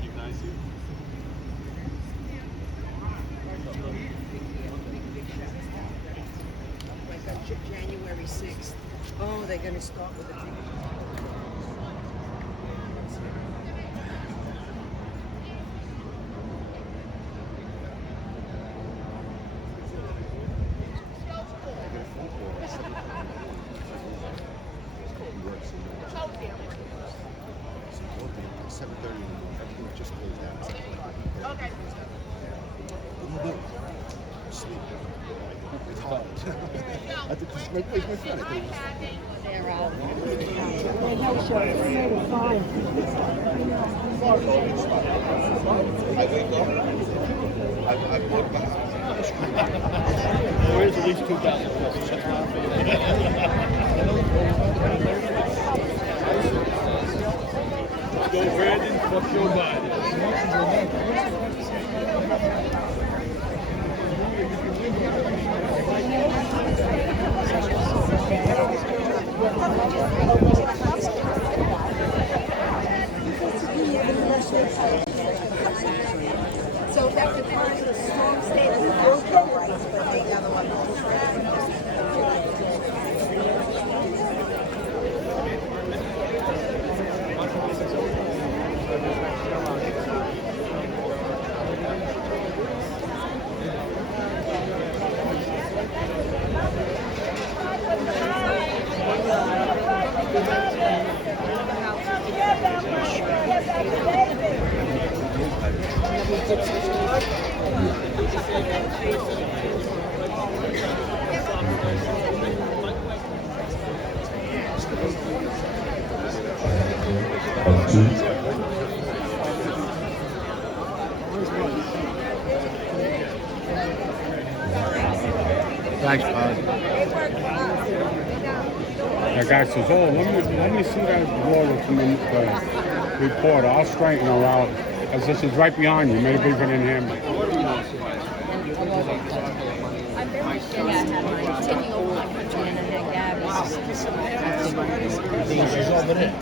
recognize you. Like on January 6th. Oh, they're going to start with the thing. Okay. What do you do? Sleep. It's hard. I think it's my friend. I think I wake up. I walk back. There is at least 2,000 questions. That's my Let's go, Brandon. Fuck Joe Biden. So that's the part of the strong state of the okay, right? But they got a lot of Thanks, bud. That guy says, oh, let me see that water from the reporter. I'll straighten her out. As this is right behind you. Maybe even in him. I'm very sure I have my taking over my country and I had Gabby's. She's over there.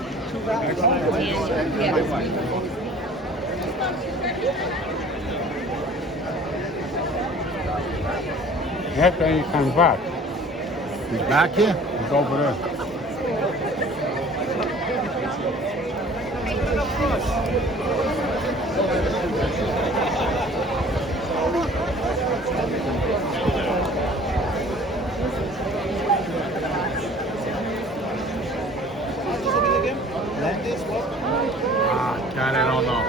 After he comes back. He's back here? He's over there. God, I don't know.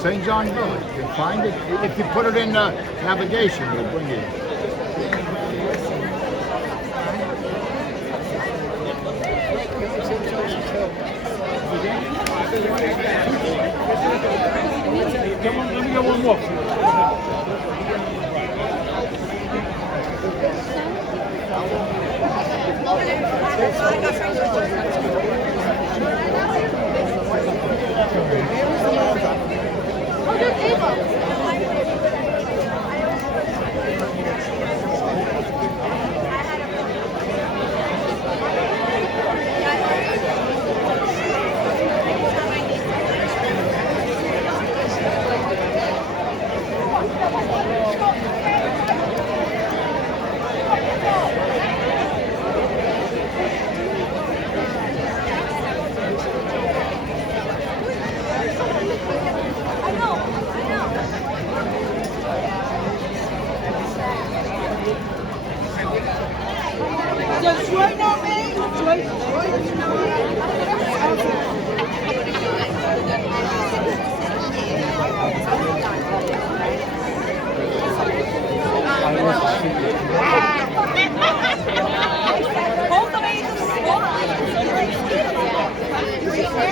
St. John Village. You can find it. If you put it in navigation, it'll bring you. Let me get one more.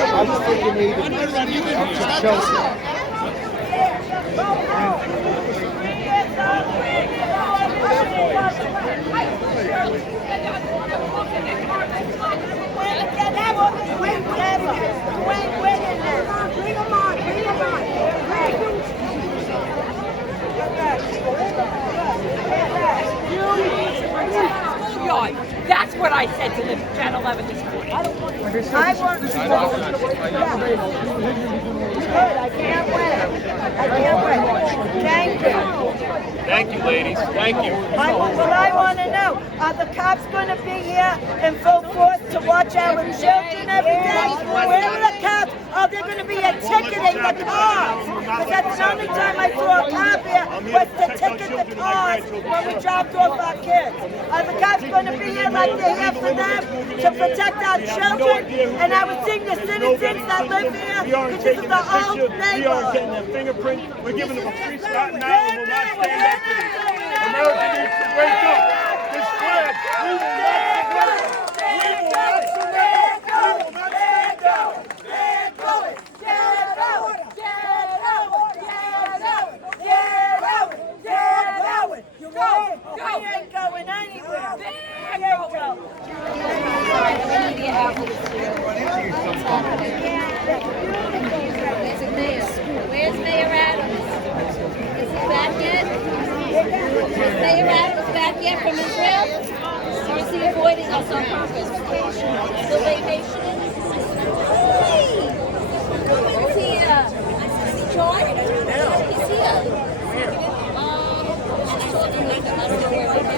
I was thinking maybe Chelsea. That's what I said to the Channel 11 this morning. I want Thank you, ladies. Thank you. What I want to know, are the cops going to be here in full force to watch our children every day? Where are the cops? Are there going to be a ticketing the cars? Because that's the only time I saw a cop here was to ticket the cars when we dropped off our kids. Are the cops going to be here like they're here for them to protect our children and our senior citizens that live here? Because this is the old neighborhood. We are getting their fingerprint. We're giving them a free Staten Island. Will not stand up for this. America needs to wake up. This flag, we will not surrender. We will not surrender. We will not stand down. We ain't going anywhere. We ain't going. Where's Mayor Adams? Is he back yet? Is Mayor Adams back yet from Israel? Or is he avoiding us on purpose? Still vacationing? Hey! Who's here? Is he George? He's here. I saw him later. I don't know where he went.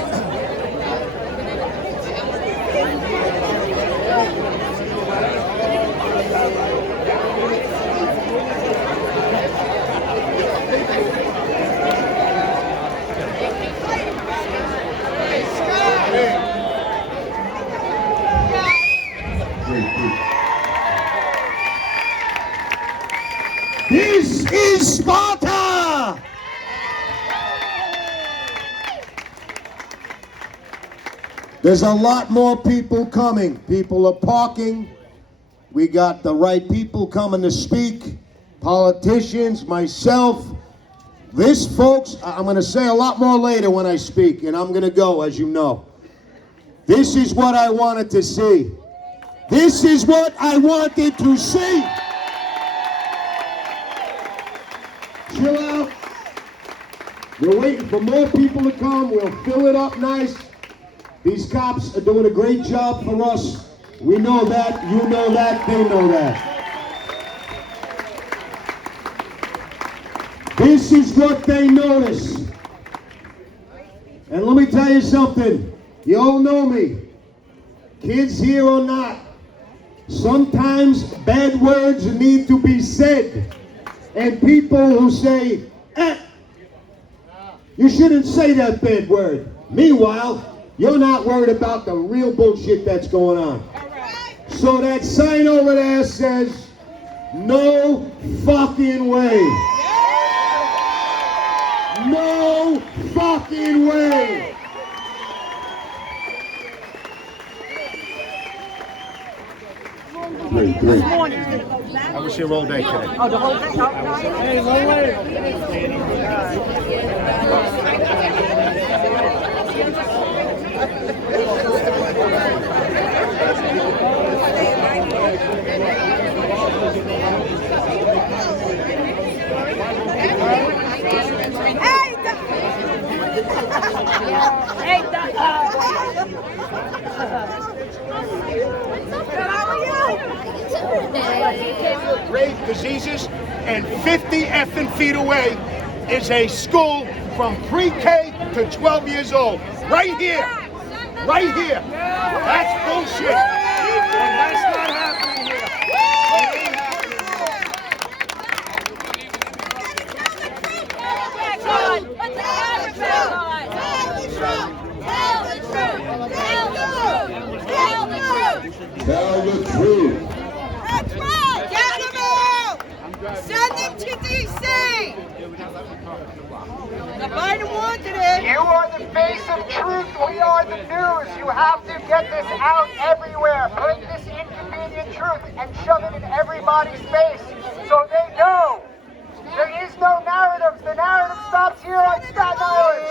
This is Sparta! There's a lot more people coming. People are parking. We got the right people coming to speak. Politicians, myself. This, folks, I'm going to say a lot more later when I speak, and I'm going to go, as you know. This is what I wanted to see. This is what I wanted to see. Chill out. We're waiting for more people to come. We'll fill it up nice. These cops are doing a great job for us. We know that, you know that, they know that. This is what they notice. And let me tell you something. You all know me. Kids here or not. Sometimes bad words need to be said. And people who say, you shouldn't say that bad word. Meanwhile, you're not worried about the real bullshit that's going on. So that sign over there says, no fucking way. No fucking way. Three. I was here all day today. Oh, the whole thing? Grave diseases, and 50 effing feet away is a school from pre-K to 12 years old. Right here. Right here. That's bullshit. And that's not happening here. Tell the truth. That's right! Get them out! Send them to D.C. The Biden wanted it. You are the face of truth. We are the news. You have to get this out everywhere. Bring this inconvenient truth and shove it in everybody's face so they know. There is no narrative. The narrative stops here on Staten Island.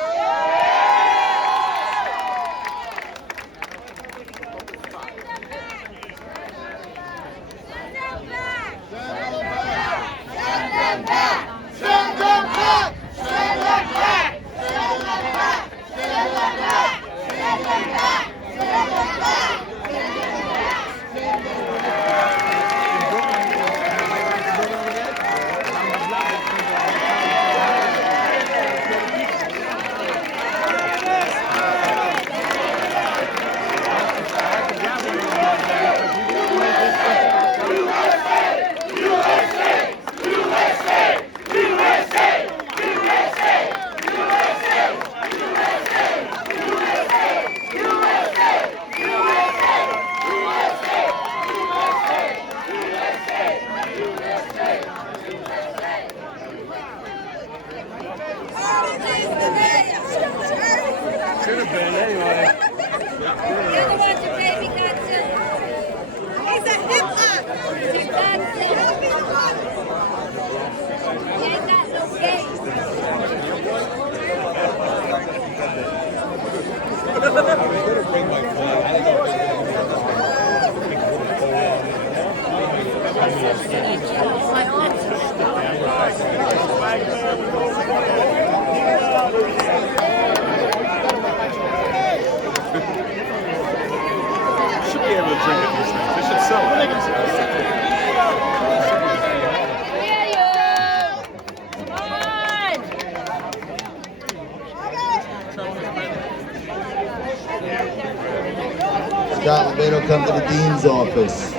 Scott LeBado, come to the dean's office.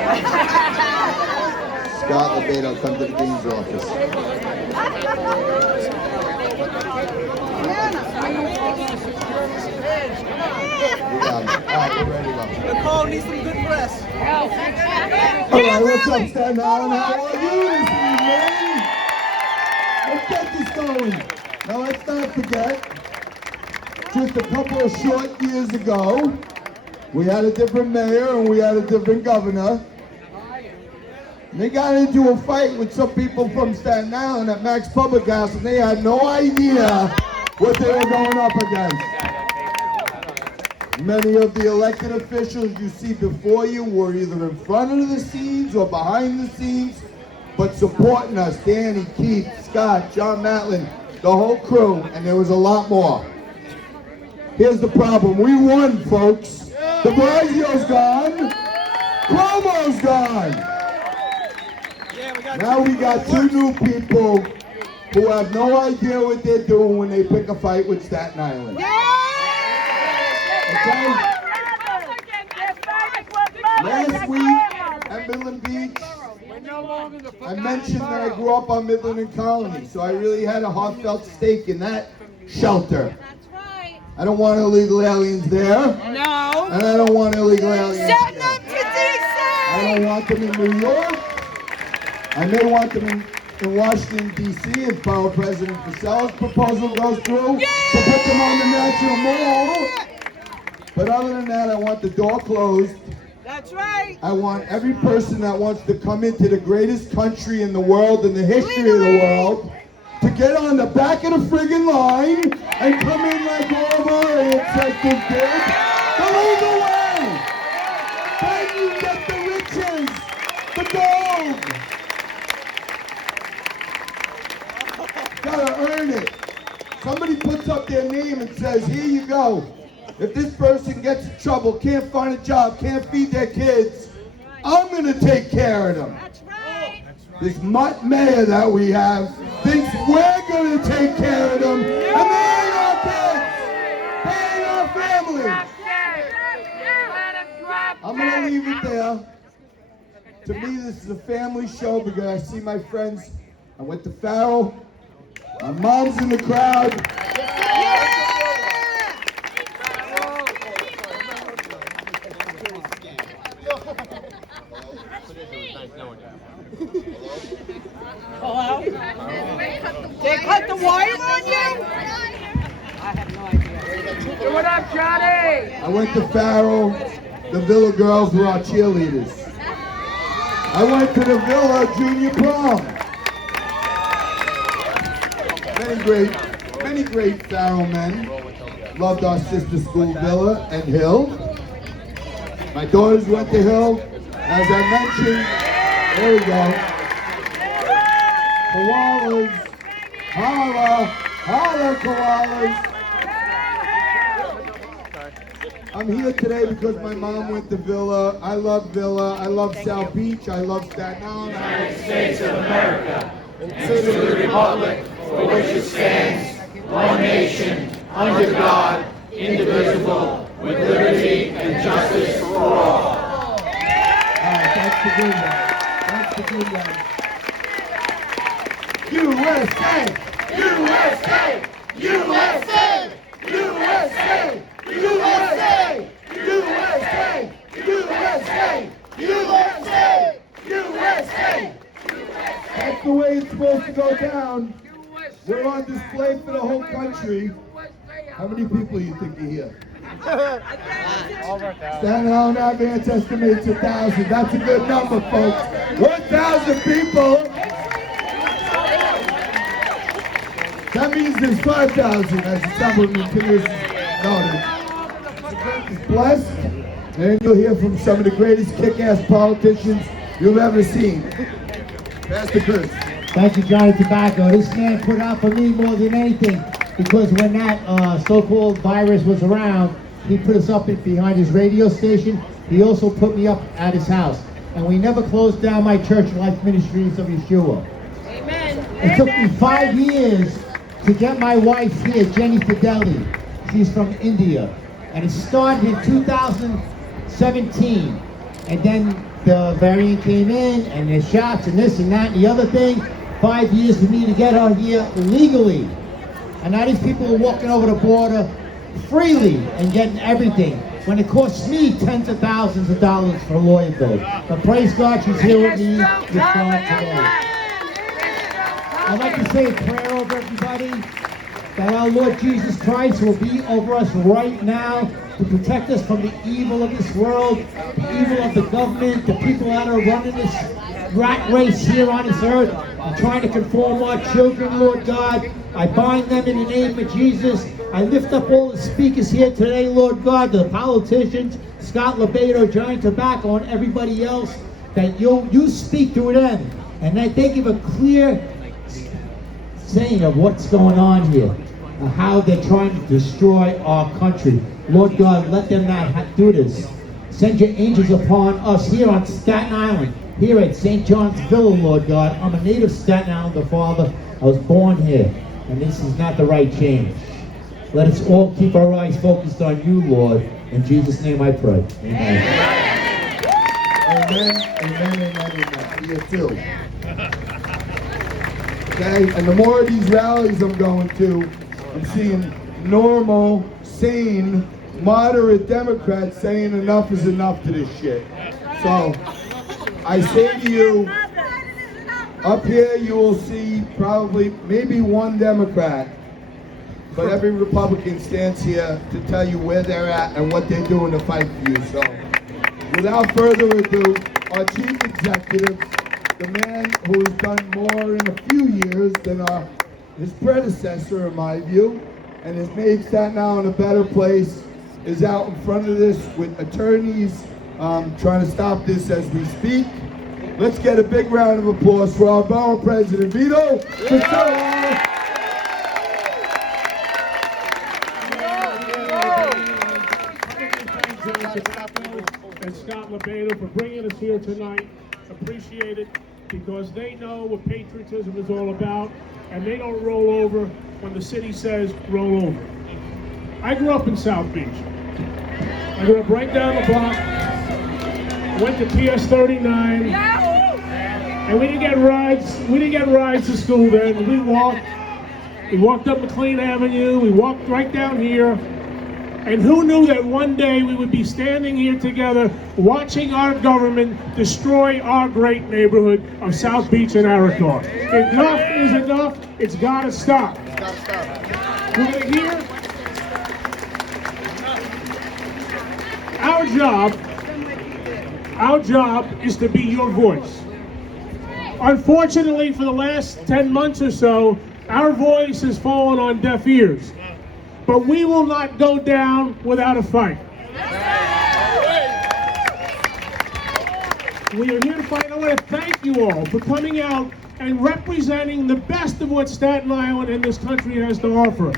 Scott LeBado, come to the dean's office. All right, we're ready to go. Nicole needs some good press. All right, what's up, Staten Island? How are you this evening? Let's get this going. Now, let's not forget, just a couple of short years ago, we had a different mayor and we had a different governor. And they got into a fight with some people from Staten Island at Max Public House, and they had no idea what they were going up against. Many of the elected officials you see before you were either in front of the scenes or behind the scenes, but supporting us. Danny, Keith, Scott, John Matlin, the whole crew, and there was a lot more. Here's the problem. We won, folks. De Blasio's gone. Cuomo's gone. Now we got two new people who have no idea what they're doing when they pick a fight with Staten Island. Okay? Last week at Midland Beach, I mentioned that I grew up on Midland and Colony, so I really had a heartfelt stake in that shelter. I don't want illegal aliens there. No. And I don't want illegal aliens Send there. them to D.C. I don't want them in New York. I may want them in Washington, D.C. if our President Casella's proposal goes through to put them on the National Mall. But other than that, I want the door closed. That's right. I want every person that wants to come into the greatest country in the world, in the history of the world, to get on the back of the friggin' line and come in like all of our ancestors did, the legal way. Then you get the riches, the gold. Gotta earn it. Somebody puts up their name and says, here you go. If this person gets in trouble, can't find a job, can't feed their kids, I'm gonna take care of them. That's right. This mutt mayor that we have thinks we're gonna take care of them, and they ain't our kids. They ain't our family. I'm gonna leave it there. To me, this is a family show because I see my friends. I went to Farrell. My mom's in the crowd. Hello? They cut the wire on you? What up, Johnny? I went to Farrell. The Villa girls were our cheerleaders. I went to the Villa junior prom. Many great Farrell men loved our sister school, Villa and Hill. My daughters went to Hill. As I mentioned, there we go. Koalas, holla, holla koalas. I'm here today because my mom went to Villa. I love Villa. I love South Beach. I love Staten Island. United States of America, and to the republic for which it stands, one nation, under God, indivisible, with liberty and justice for all. That's the good one. That's the good one. USA! USA! USA! USA! USA! USA! USA! USA! USA! That's the way it's supposed to go down. We're on display for the whole country. How many people you think are here? Staten Island Advance estimates 1,000. That's a good number, folks. 1,000 people. That means there's 5,000, as the supplement commission noted. It's blessed, and you'll hear from some of the greatest kick-ass politicians you've ever seen. Pastor Chris. Thank you, Johnny Tobacco. This man put out for me more than anything, because when that so-called virus was around, he put us up behind his radio station. He also put me up at his house. And we never closed down my church, Life Ministries of Yeshua. Amen. It took me 5 years to get my wife here, Jenny Fideli. She's from India. And it started in 2006. 17. And then the variant came in, and there's shots and this and that and the other thing. 5 years for me to get her here legally. And now these people are walking over the border freely and getting everything, when it costs me tens of thousands of dollars for a lawyer bill. But praise God, she's here with me with God today. I'd like to say a prayer over everybody, that our Lord Jesus Christ will be over us right now to protect us from the evil of this world, the evil of the government, the people that are running this rat race here on this earth and trying to conform our children, Lord God. I bind them in the name of Jesus. I lift up all the speakers here today, Lord God, the politicians, Scott Lebedo, Giant Tobacco, and everybody else, that you speak through them, and that they give a clear saying of what's going on here, how they're trying to destroy our country. Lord God, let them not do this. Send your angels upon us here on Staten Island, here at St. John's Villa, Lord God. I'm a native Staten Islander, Father. I was born here, and this is not the right change. Let us all keep our eyes focused on you, Lord. In Jesus' name I pray. Amen. Amen, amen, amen, amen. You too. Okay, and the more of these rallies I'm going to, I'm seeing normal, sane, moderate Democrats saying enough is enough to this shit. So, I say to you, up here you will see probably maybe one Democrat, but every Republican stands here to tell you where they're at and what they're doing to fight for you. So, without further ado, our chief executive, the man who has done more in a few years than his predecessor, in my view, and has made Staten Island a better place, is out in front of this with attorneys trying to stop this as we speak. Let's get a big round of applause for our borough president, Vito Pacello. And Scott Lebedo for bringing us here tonight. Appreciate it, because they know what patriotism is all about, and they don't roll over when the city says roll over. I grew up in South Beach. I grew up right down the block, went to PS 39, and we didn't get rides to school then. We walked up McLean Avenue, we walked right down here. And who knew that one day we would be standing here together watching our government destroy our great neighborhood of South Beach and Arakaw. Enough is enough. It's got to stop. We're going to hear our job is to be your voice. Unfortunately, for the last 10 months or so, our voice has fallen on deaf ears. But we will not go down without a fight. We are here to fight. I want to thank you all for coming out and representing the best of what Staten Island and this country has to offer.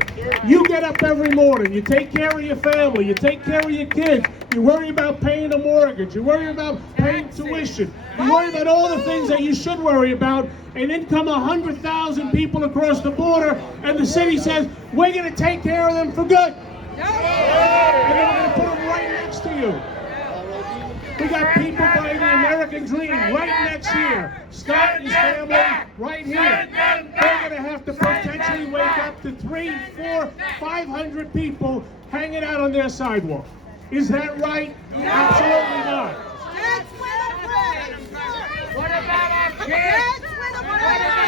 You get up every morning, you take care of your family, you take care of your kids, you worry about paying a mortgage, you worry about paying tuition, you worry about all the things that you should worry about, and then come 100,000 people across the border, and the city says, we're going to take care of them for good. And then we're going to put them right next to you. We got people by the American dream right next here. Scott and his family right here. They're going to have to potentially wake up to 300, 400, 500 people hanging out on their sidewalk. Is that right? Absolutely not. What about our kids?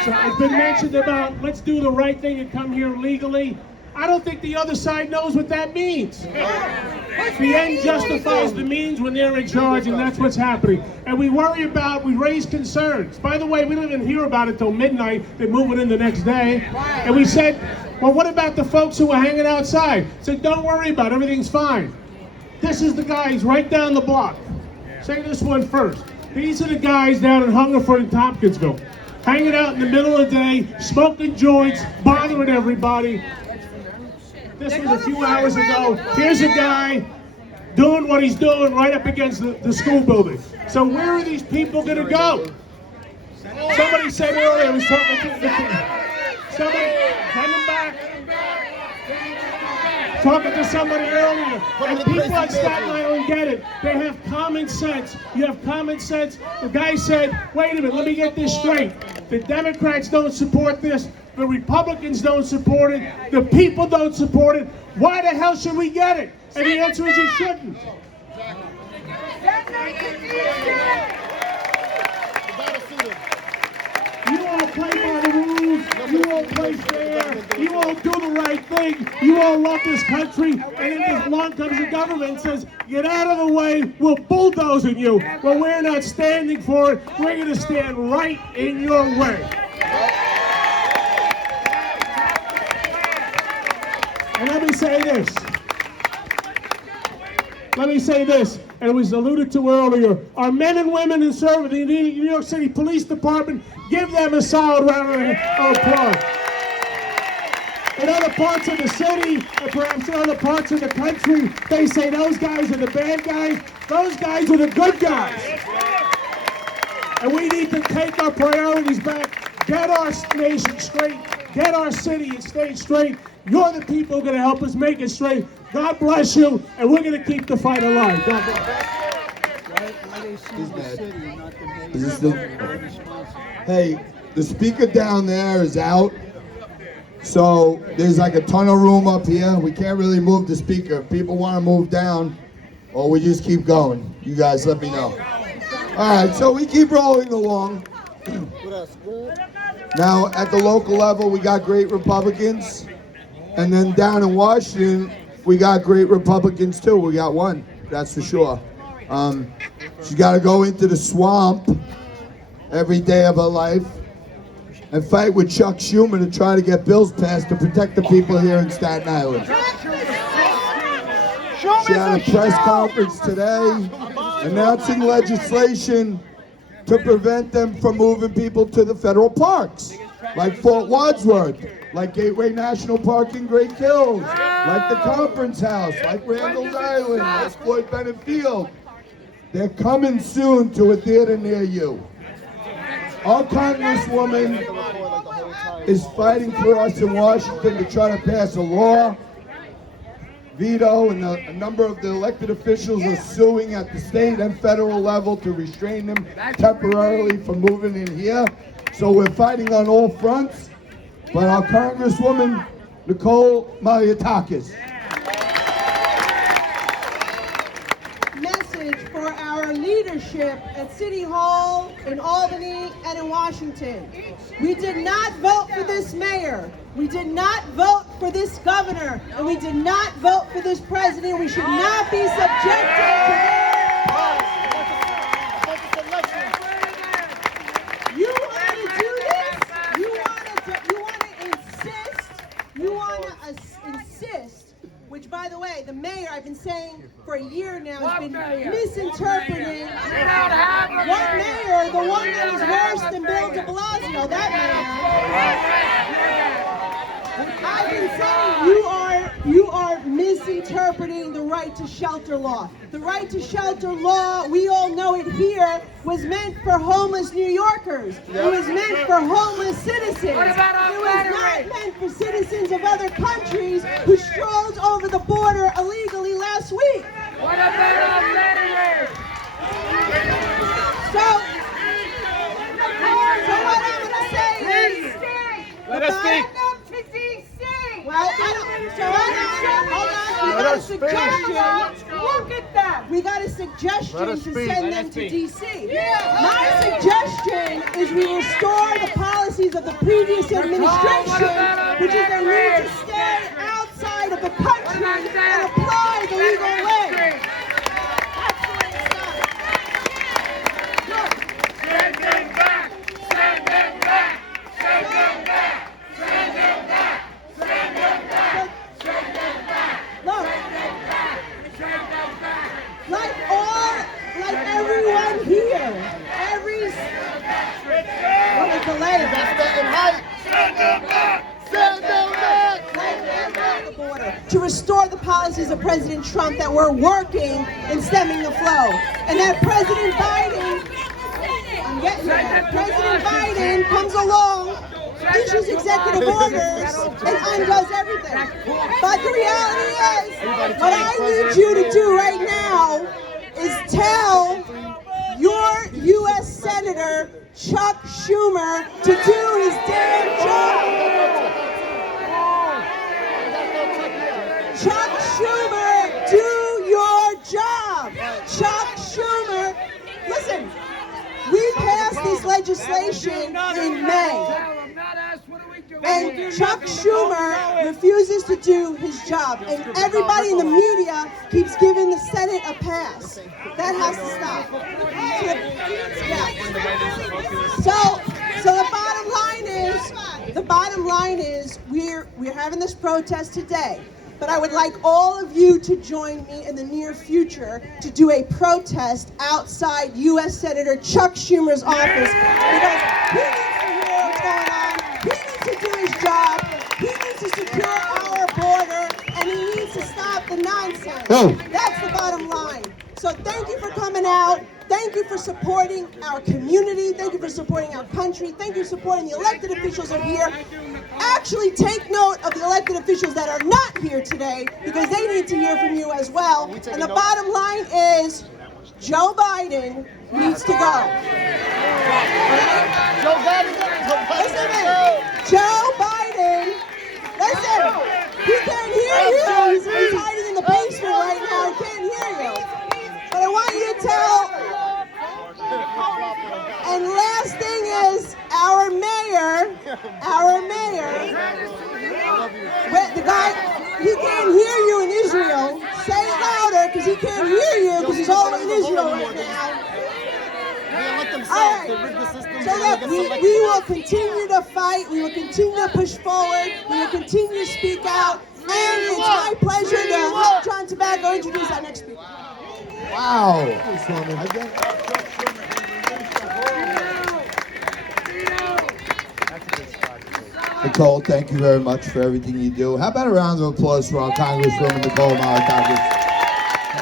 So it's been mentioned about let's do the right thing and come here legally. I don't think the other side knows what that means. The end justifies the means when they're in charge, and that's what's happening. And we raise concerns. By the way, we don't even hear about it till midnight. They move it in the next day. And we said, well, what about the folks who are hanging outside? Said, don't worry about it, everything's fine. This is the guys right down the block. Say this one first. These are the guys down in Hungerford and Tompkinsville, hanging out in the middle of the day, smoking joints, bothering everybody. This was a few hours ago. Here's a guy doing what he's doing right up against the school building. So where are these people going to go? Somebody said earlier, I was talking to somebody, send them back. talking to somebody earlier, and people on Staten Island get it. They have common sense. You have common sense. The guy said, wait a minute, let me get this straight. The Democrats don't support this. The Republicans don't support it. The people don't support it. Why the hell should we get it? And the answer is you shouldn't. You all play by the rules. You all play fair. You all do the right thing. You all love this country. And then along comes the government and says, get out of the way. We'll bulldoze on you. Well, we're not standing for it. We're going to stand right in your way. And let me say this, and it was alluded to earlier. Our men and women in service in the New York City Police Department, give them a solid round of applause. In other parts of the city, and perhaps in other parts of the country, they say those guys are the bad guys, those guys are the good guys. And we need to take our priorities back, get our nation straight, get our city and state straight. You're the people who are going to help us make it straight. God bless you, and we're going to keep the fight alive. God bless. Hey, the speaker down there is out, so there's like a ton of room up here. We can't really move the speaker. If people want to move down, or we just keep going. You guys let me know. All right, so we keep rolling along. Now, at the local level, we got great Republicans. And then down in Washington, we got great Republicans too. We got one, that's for sure. She's got to go into the swamp every day of her life and fight with Chuck Schumer to try to get bills passed to protect the people here in Staten Island. She had a press conference today announcing legislation to prevent them from moving people to the federal parks, like Fort Wadsworth, like Gateway National Park in Great Kills, like the Conference House, like Randall's Island, like Floyd Bennett Field. They're coming soon to a theater near you. Our Congresswoman is fighting for us in Washington to try to pass a law. Vito and a number of the elected officials are suing at the state and federal level to restrain them temporarily from moving in here. So we're fighting on all fronts. But our Congresswoman, Nicole Malliotakis. Message for our leadership at City Hall, in Albany, and in Washington. We did not vote for this mayor. We did not vote for this governor. And we did not vote for this president. We should not be subjected to their which, by the way, the mayor, I've been saying for a year now, has been misinterpreting. What mayor? The one that is worse than Bill de Blasio, that mayor. I've been saying you are misinterpreting the right to shelter law. The right to shelter law, we all know it here, was meant for homeless New Yorkers. It was meant for homeless citizens. It was not meant for citizens of other countries who strolled over the border illegally last week. What about our veterans? So what I'm going to say is, let us speak. Well, hold on. We got a suggestion. Look at that. We got a suggestion to send them to D.C. My suggestion is we restore the policies of the previous administration, which is they need to stay outside of the country and apply the legal way. Send them back! Send them back! Send them back! Send them back! Send them back! Send them back! Look, Send them back! like everyone here, what a delay. Send them back! Send them back! To restore the policies of President Trump that were working in stemming the flow. And that President Biden, President Biden comes along, issues executive orders and undoes everything. But the reality is, what I need you to do right now is tell your U.S. Senator Chuck Schumer to do his damn job. Chuck Schumer, do your job. Chuck Schumer, listen, we passed this legislation in May. And Chuck Schumer refuses to do his job. And everybody in the media keeps giving the Senate a pass. That has to stop. So the bottom line is we're having this protest today. But I would like all of you to join me in the near future to do a protest outside U.S. Senator Chuck Schumer's office, because he needs to hear what's going on. He needs to do his job. He needs to secure our border, and he needs to stop the nonsense. That's the bottom line. So thank you for coming out. Thank you for supporting our community. Thank you for supporting our country. Thank you for supporting the elected officials who are here. Actually take note of the elected officials that are not here today, because they need to hear from you as well. And the bottom line is Joe Biden needs to go. Listen to me. Joe Biden, listen, he can't hear you. He's hiding in the basement right now. He can't hear you. But I want you to tell, and last thing is, our mayor, the guy, he can't hear you in Israel. Say it louder, because he can't hear you, because he's all in Israel right now. All right, so look, we will continue to fight, we will continue to push forward, we will continue to speak out, and it's my pleasure to help John Tobacco introduce our next speaker. Wow. Nicole, thank you very much for everything you do. How about a round of applause for our Congresswoman Nicole Malakakis?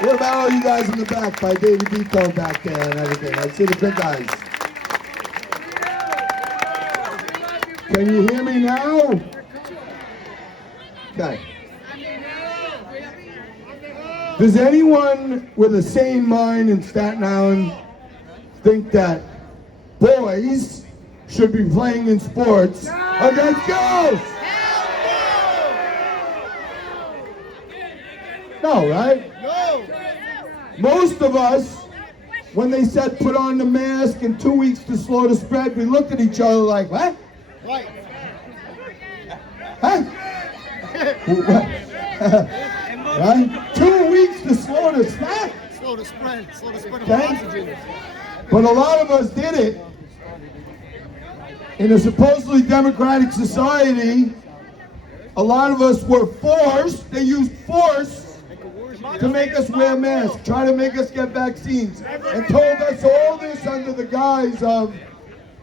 What about all you guys in the back by David Dito back there and everything? I see the big guys. Can you hear me now? Okay. Does anyone with a sane mind in Staten Island think that boys should be playing in sports against girls? No, right? No. Most of us, when they said put on the mask and 2 weeks to slow the spread, we looked at each other like, what? Right. Huh? Right? 2 weeks to slow the spread? Slow the spread of oxygen. But a lot of us did it. In a supposedly democratic society, a lot of us were forced, they used force to make us wear masks, try to make us get vaccines, and told us all this under the guise of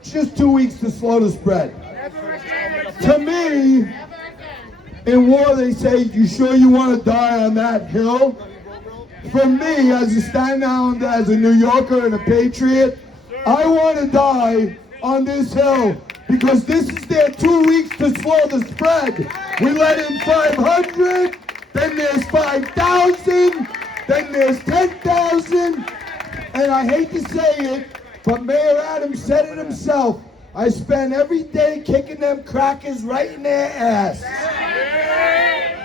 just 2 weeks to slow the spread. To me, in war they say, you sure you want to die on that hill? For me, as a Staten Islander, as a New Yorker and a patriot, I want to die on this hill, because this is their 2 weeks to slow the spread. We let in 500, then there's 5,000, then there's 10,000, and I hate to say it, but Mayor Adams said it himself. I spend every day kicking them crackers right in their ass.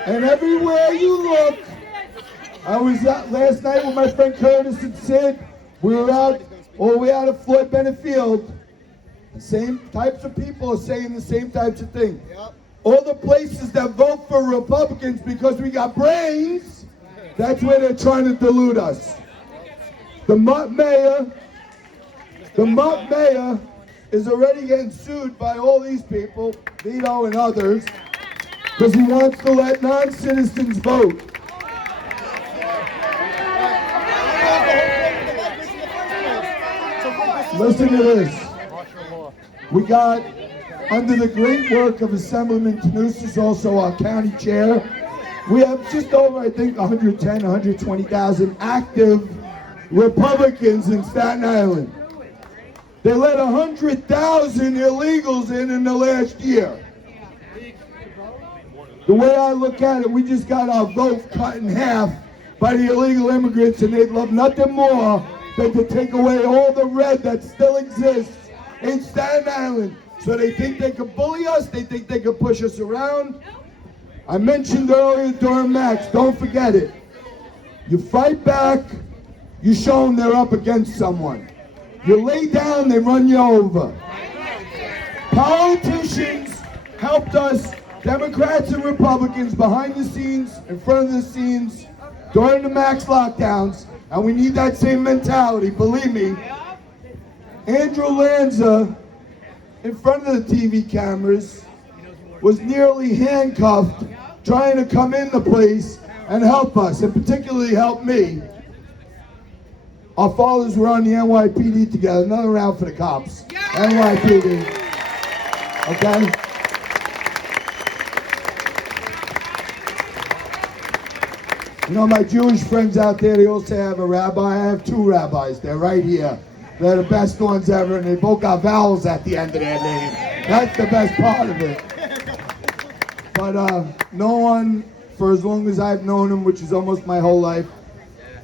And everywhere you look, I was out last night with my friend Curtis and Sid. We were out all the way out of Floyd Bennett Field. The same types of people are saying the same types of things. All the places that vote for Republicans because we got brains, that's where they're trying to dilute us. The Mutt mayor is already getting sued by all these people, Vito and others, because he wants to let non-citizens vote. Listen to this. We got, under the great work of Assemblyman Tanusis, also our county chair, we have just over, I think, 110, 120,000 active Republicans in Staten Island. They let 100,000 illegals in the last year. The way I look at it, we just got our vote cut in half by the illegal immigrants, and they'd love nothing more than to take away all the red that still exists in Staten Island. So they think they can bully us, they think they can push us around. I mentioned earlier during Max, don't forget it. You fight back, you show them they're up against someone. You lay down, they run you over. Politicians helped us, Democrats and Republicans, behind the scenes, in front of the scenes, during the Max lockdowns, and we need that same mentality, believe me. Andrew Lanza, in front of the TV cameras, was nearly handcuffed trying to come in the place and help us, and particularly help me. Our fathers were on the NYPD together. Another round for the cops. NYPD. Okay? You know, my Jewish friends out there, they all say I have a rabbi. I have two rabbis. They're right here. They're the best ones ever, and they both got vowels at the end of their name. That's the best part of it. But no one, for as long as I've known him, which is almost my whole life,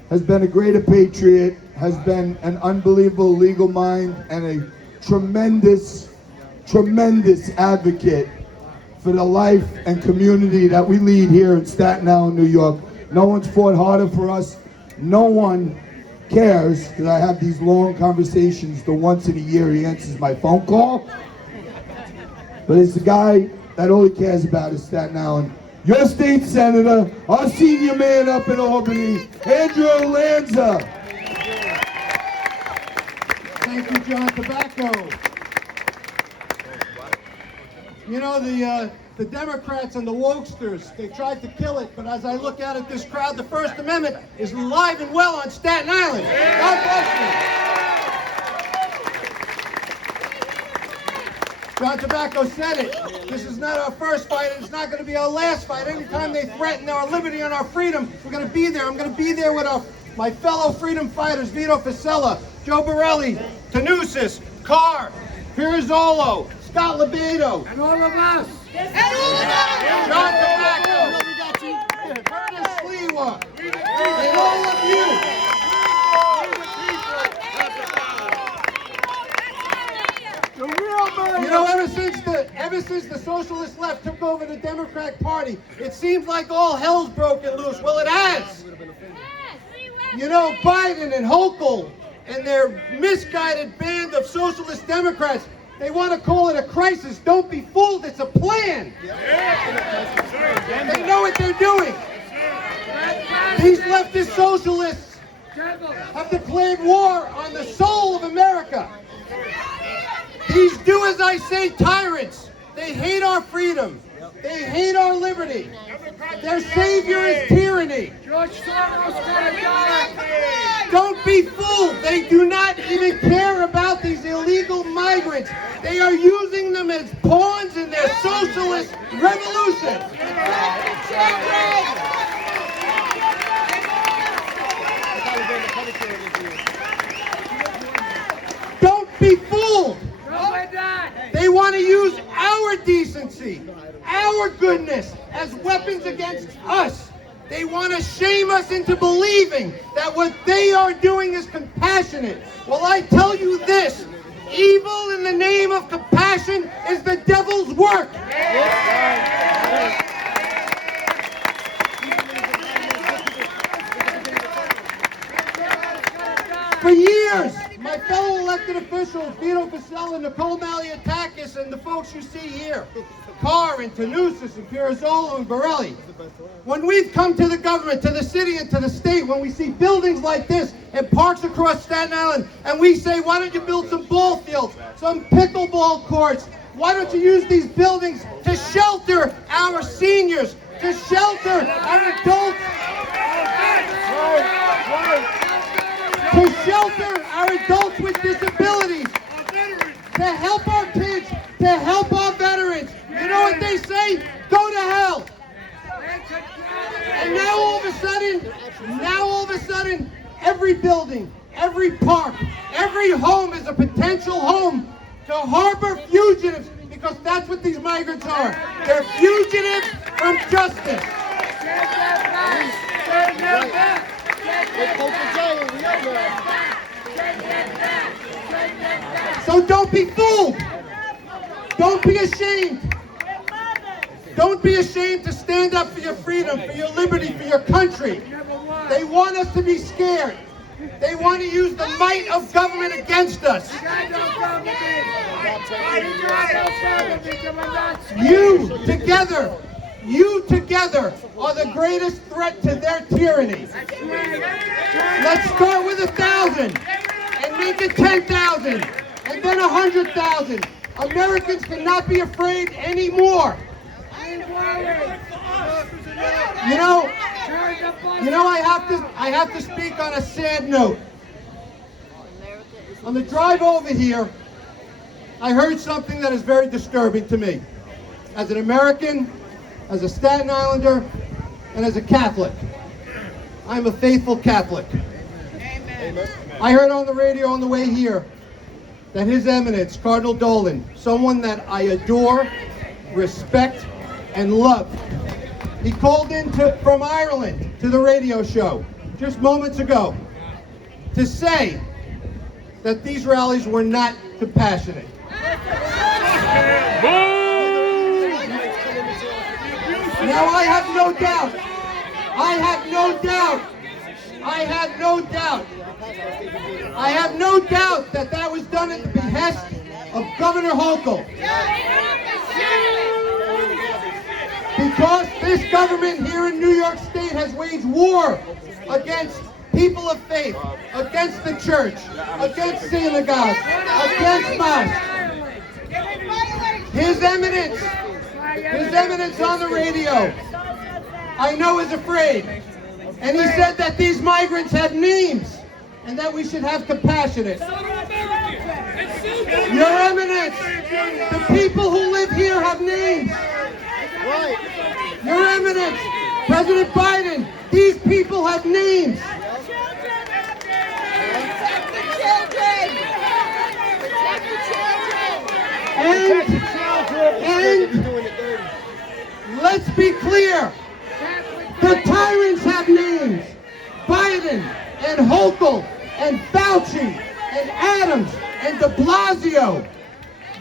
has been a greater patriot, has been an unbelievable legal mind, and a tremendous, tremendous advocate for the life and community that we lead here in Staten Island, New York. No one's fought harder for us. No one cares, because I have these long conversations. The once in a year he answers my phone call. But it's the guy that all he cares about is Staten Island. Your state senator, our senior man up in Albany, Andrew Lanza. Thank you, John Tobacco. You know, the Democrats and the wokesters, they tried to kill it, but as I look out at this crowd, the First Amendment is alive and well on Staten Island. God bless you. John Tobacco said it. This is not our first fight, and it's not going to be our last fight. Anytime they threaten our liberty and our freedom, we're going to be there. I'm going to be there with my fellow freedom fighters, Vito Fasella, Joe Borelli, Tanusis, Carr, Pirozzolo, Scott Lebedo, and all of us. John Tobacco, Curtis Sliwa, and all of you. You know, ever since the socialist left took over the Democratic Party, it seems like all hell's broken loose. Well, it has. You know, Biden and Hochul and their misguided band of socialist Democrats, they want to call it a crisis. Don't be fooled, it's a plan. They know what they're doing. These leftist socialists have declared war on the soul of America. These do as I say tyrants. They hate our freedom. They hate our liberty. Their savior is tyranny. Don't be fooled. They do not even care about these illegal migrants. They are using them as pawns in their socialist revolution. Don't be fooled. They want to use our decency, our goodness, as weapons against us. They want to shame us into believing that what they are doing is compassionate. Well, I tell you this, evil in the name of compassion is the devil's work. For years, my fellow elected officials, Vito Fasella, Nicole Malliotakis, and the folks you see here, Carr and Tanusis and Pirozzolo and Borelli, when we've come to the government, to the city and to the state, when we see buildings like this and parks across Staten Island, and we say, why don't you build some ball fields, some pickleball courts? Why don't you use these buildings to shelter our seniors, to shelter our adults? To shelter our adults with disabilities, to help our kids, to help our veterans. You know what they say? Go to hell. And now all of a sudden, every building, every park, every home is a potential home to harbor fugitives because that's what these migrants are. They're fugitives from justice. So don't be fooled. Don't be ashamed. Don't be ashamed to stand up for your freedom, for your liberty, for your country. They want us to be scared. They want to use the might of government against us. You together are the greatest threat to their tyranny. Let's start with 1,000 and make it 10,000 and then 100,000. Americans cannot be afraid anymore. You know, I have to speak on a sad note. On the drive over here, I heard something that is very disturbing to me. As an American, as a Staten Islander, and as a Catholic. I'm a faithful Catholic. Amen. I heard on the radio on the way here that His Eminence, Cardinal Dolan, someone that I adore, respect, and love, he called in from Ireland to the radio show just moments ago to say that these rallies were not compassionate. Now I have no doubt that that was done at the behest of Governor Hochul. Because this government here in New York State has waged war against people of faith, against the church, against synagogues, against mosques. His Eminence on the radio, I know is afraid. And he said that these migrants have names and that we should have compassionate. Your Eminence, the people who live here have names. Your Eminence, President Biden, these people have names. And let's be clear, the tyrants have names. Biden and Hochul and Fauci and Adams and de Blasio,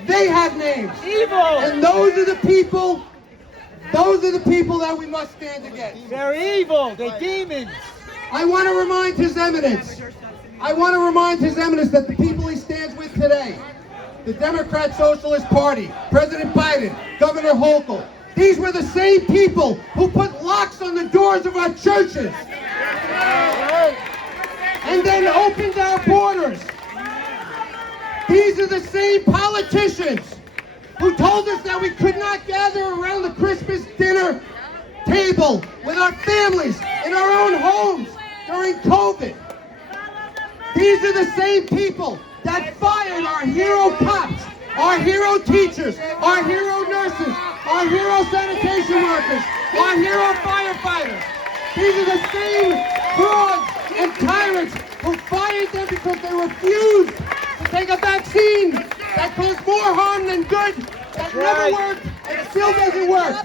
they have names. Evil. And those are the people that we must stand against. They're evil, they're demons. I want to remind His Eminence that the people he stands with today, the Democrat Socialist Party, President Biden, Governor Hochul, these were the same people who put locks on the doors of our churches and then opened our borders. These are the same politicians who told us that we could not gather around the Christmas dinner table with our families in our own homes during COVID. These are the same people that fired our hero cops, our hero teachers, our hero nurses, our hero sanitation workers, our hero firefighters. These are the same frauds and tyrants who fired them because they refused to take a vaccine that caused more harm than good, that never worked and still doesn't work.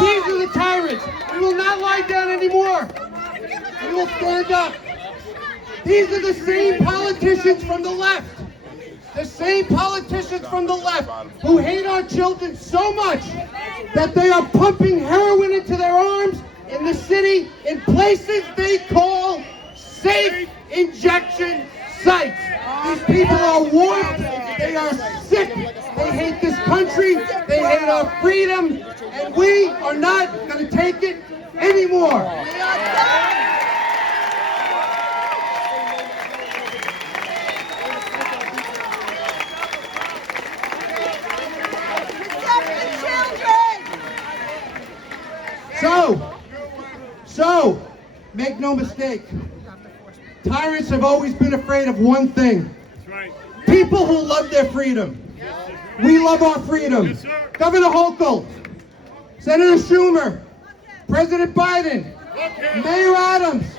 These are the tyrants. We will not lie down anymore. We will stand up. These are the same politicians from the left. The same politicians from the left who hate our children so much that they are pumping heroin into their arms in the city in places they call safe injection sites. These people are warped, they are sick, they hate this country, they hate our freedom, and we are not going to take it anymore. So, make no mistake, tyrants have always been afraid of one thing. People who love their freedom. We love our freedom. Governor Hochul, Senator Schumer, President Biden, Mayor Adams,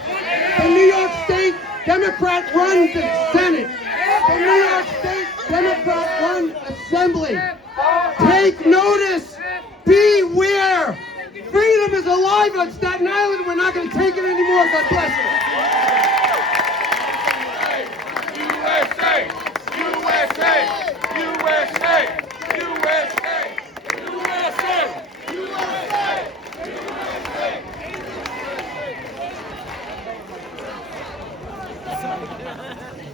the New York State Democrat-run Senate, the New York State Democrat-run Assembly, Take notice. Beware. Freedom is alive on Staten Island. We're not going to take it anymore. God bless you. USA! USA! USA! USA! USA!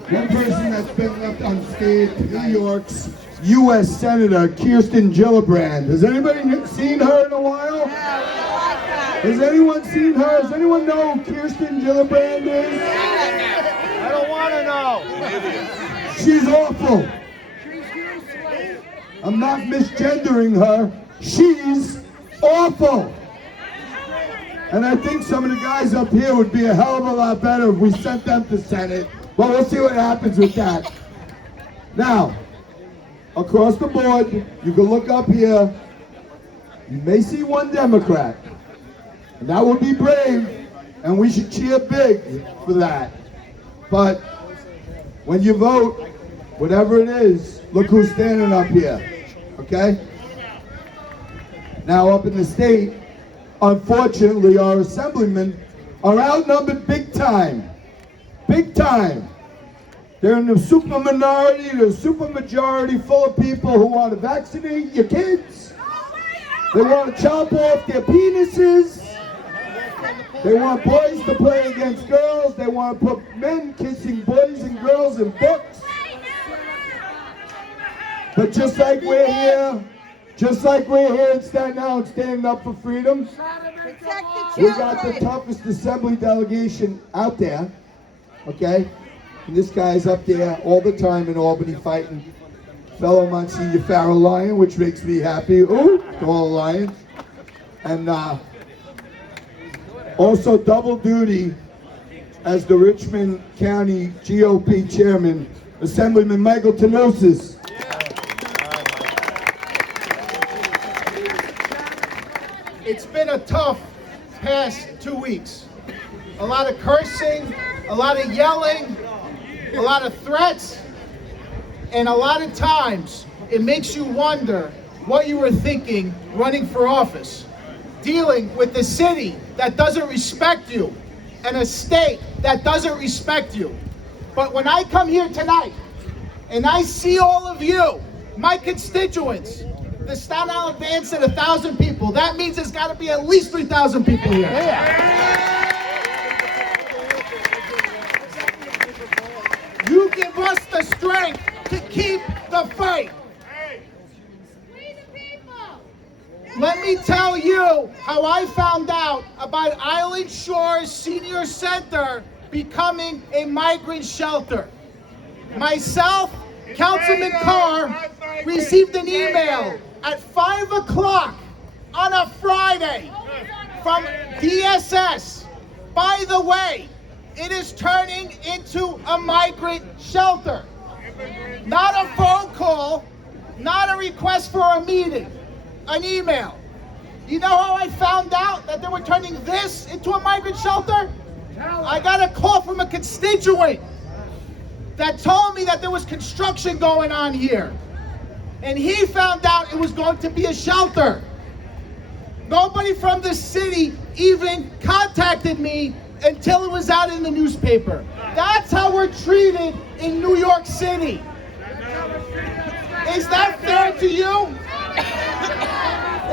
One person that's been left unscathed, New York's U.S. Senator Kirsten Gillibrand. Has anybody seen her in a while? Has anyone seen her? Does anyone know who Kirsten Gillibrand is? I don't want to know. She's awful. I'm not misgendering her. She's awful. And I think some of the guys up here would be a hell of a lot better if we sent them to Senate. But we'll see what happens with that. Now, across the board, you can look up here. You may see one Democrat. And that would be brave. And we should cheer big for that. But when you vote, whatever it is, look who's standing up here. Okay? Now up in the state, unfortunately, our assemblymen are outnumbered big time. Big time. They're in the super minority, the super majority full of people who want to vaccinate your kids. They want to chop off their penises. They want boys to play against girls. They want to put men kissing boys and girls in books. But just like we're here in Staten Island standing up for freedom, we got the toughest assembly delegation out there, okay? And this guy's up there all the time in Albany fighting fellow Monsignor Farrell Lion, which makes me happy. Ooh, to all the Lions. And also double duty as the Richmond County GOP chairman, Assemblyman Michael Tenosis. It's been a tough past 2 weeks. A lot of cursing, a lot of yelling, a lot of threats, and a lot of times it makes you wonder what you were thinking running for office, dealing with a city that doesn't respect you and a state that doesn't respect you. But when I come here tonight and I see all of you, my constituents, the Staten Island band said 1,000 people. That means there's got to be at least 3,000 people here. You give us the strength to keep the fight. Let me tell you how I found out about Island Shores Senior Center becoming a migrant shelter. Myself, Councilman Carr, received an email at 5 o'clock on a Friday from DSS. By the way, it is turning into a migrant shelter. Not a phone call, not a request for a meeting, an email. You know how I found out that they were turning this into a migrant shelter? I got a call from a constituent that told me that there was construction going on here. And he found out it was going to be a shelter. Nobody from the city even contacted me until it was out in the newspaper. That's how we're treated in New York City. Is that fair to you?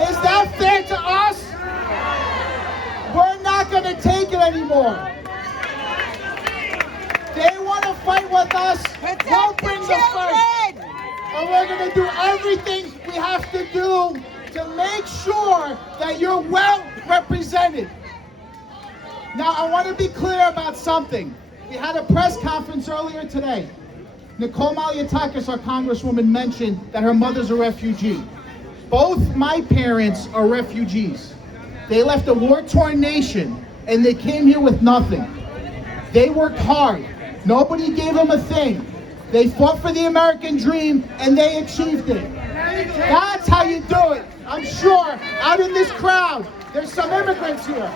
Is that fair to us? We're not going to take it anymore. They want to fight with us. We'll bring the fight. And we're going to do everything we have to do to make sure that you're well represented. Now, I want to be clear about something. We had a press conference earlier today. Nicole Malliotakis, our congresswoman, mentioned that her mother's a refugee. Both my parents are refugees. They left a war-torn nation, and they came here with nothing. They worked hard. Nobody gave them a thing. They fought for the American dream, and they achieved it. That's how you do it. I'm sure out in this crowd, there's some immigrants here.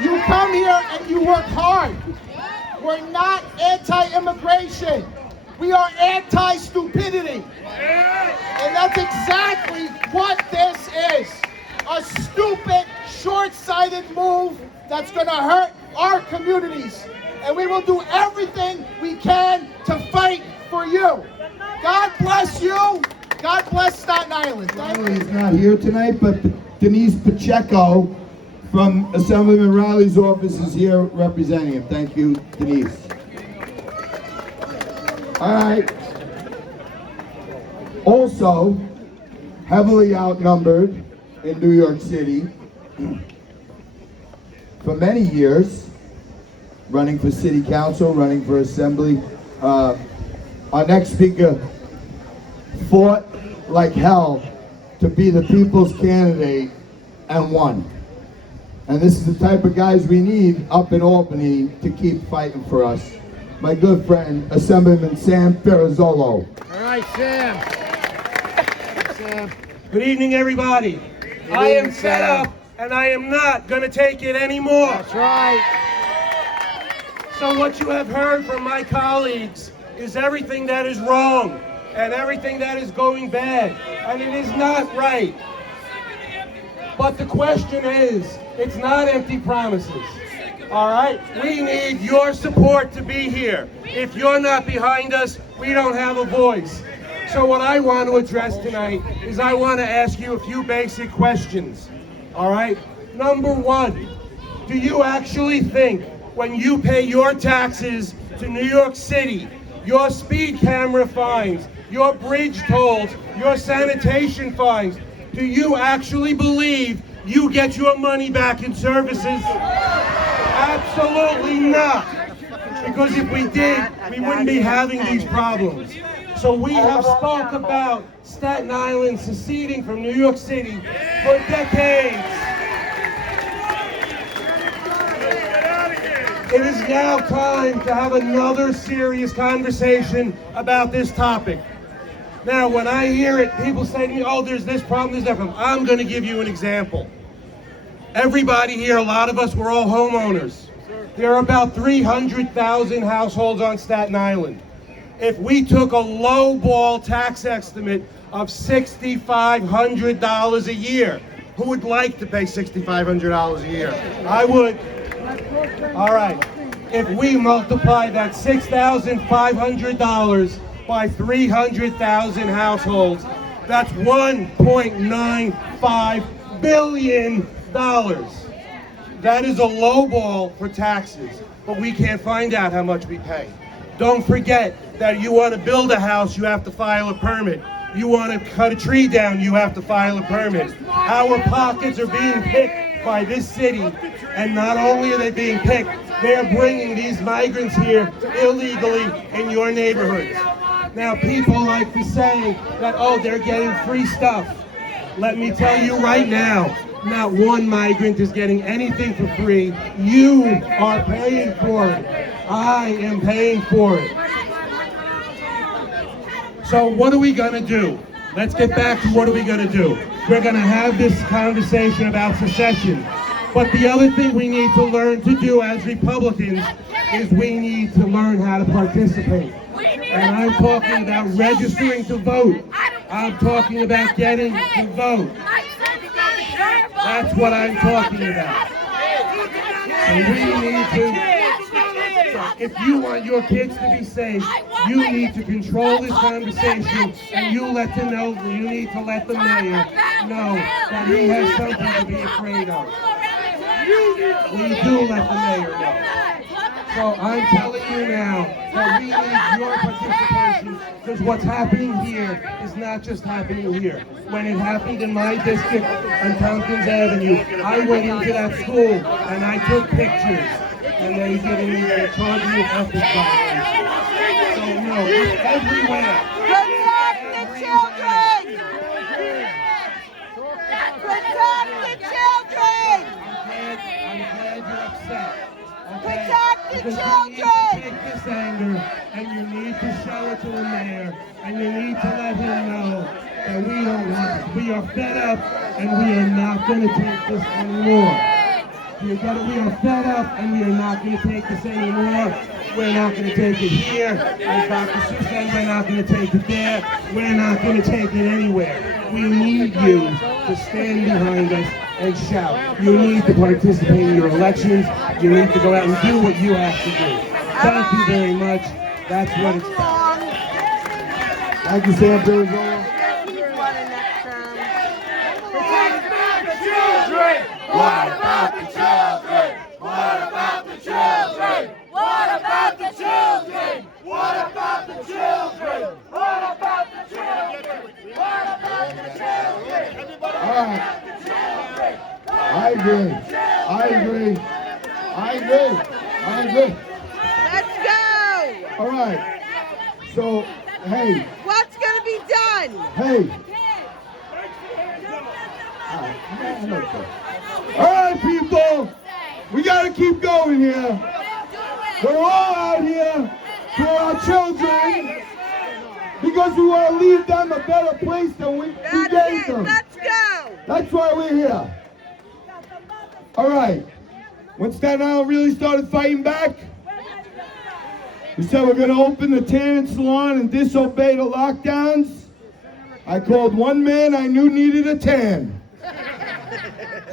You come here and you work hard. We're not anti-immigration. We are anti-stupidity. And that's exactly what this is. A stupid, short-sighted move that's going to hurt our communities. And we will do everything we can to fight for you. God bless you. God bless Staten Island. Riley is not here tonight, but Denise Pacheco from Assemblyman Riley's office is here representing him. Thank you, Denise. All right. Also, heavily outnumbered in New York City for many years, running for city council, running for assembly. Our next speaker fought like hell to be the people's candidate and won. And this is the type of guys we need up in Albany to keep fighting for us. My good friend, Assemblyman Sam Ferrazzolo. All right, Sam. Sam. Good evening, everybody. I am fed up, and I am not going to take it anymore. That's right. So what you have heard from my colleagues is everything that is wrong and everything that is going bad, and it is not right. But the question is, it's not empty promises. All right? We need your support to be here. If you're not behind us, we don't have a voice. So what I want to address tonight is I want to ask you a few basic questions. All right? Number one, do you actually think when you pay your taxes to New York City, your speed camera fines, your bridge tolls, your sanitation fines, do you actually believe you get your money back in services? Absolutely not. Because if we did, we wouldn't be having these problems. So we have spoke about Staten Island seceding from New York City for decades. It is now time to have another serious conversation about this topic. Now, when I hear it, people say to me, oh, there's this problem, there's that problem. I'm going to give you an example. Everybody here, a lot of us, we're all homeowners. There are about 300,000 households on Staten Island. If we took a low-ball tax estimate of $6,500 a year, who would like to pay $6,500 a year? I would. All right. If we multiply that $6,500 by 300,000 households, that's $1.95 billion. That is a low ball for taxes, but we can't find out how much we pay. Don't forget that you want to build a house, you have to file a permit. You want to cut a tree down, you have to file a permit. Our pockets are being picked by this city, and not only are they being picked, they're bringing these migrants here illegally in your neighborhoods. Now, people like to say that, oh, they're getting free stuff. Let me tell you right now, not one migrant is getting anything for free. You are paying for it. I am paying for it. So what are we going to do? Let's get back to what are we going to do. We're going to have this conversation about secession. But the other thing we need to learn to do as Republicans is we need to learn how to participate. And I'm talking about registering to vote. I'm talking about getting to vote. That's what I'm talking about. So we need to, if you want your kids to be safe, you need to control this conversation, and you need to let the mayor know that he has something to be afraid of. We do let the mayor know. So I'm telling you now that we need your participation, because what's happening here is not just happening here. When it happened in my district on Tompkins Avenue, I went into that school and I took pictures, and they charged me with ethics violation. So no, it's everywhere. Protect the children! Protect the children! I'm glad you're upset. Protect the Because children! you need to take this anger and you need to show it to the mayor, and you need to let him know that we don't want it. We are fed up and we are not going to take this anymore. We are fed up and we are not going to take this anymore. We're not going to take it here. As Dr. Sue said, we're not going to take it there. We're not going to take it anywhere. We need you to stand behind us and shout. You need to participate in your elections. You need to go out and do what you have to do. Thank you very much. That's what it's about. Thank you, Sam Arizona. What about the children? What about the children? What about the children? What about the children? What about the children? What about the children? All right. I agree. Let's go. All right. So, hey. What's going to be done? Hey. All right, people. We got to keep going here. We're all out here for our children because we want to leave them a better place than we gave them. Let's go. That's why we're here. All right. When Staten Island really started fighting back, we said we're going to open the tanning salon and disobey the lockdowns. I called one man I knew needed a tan.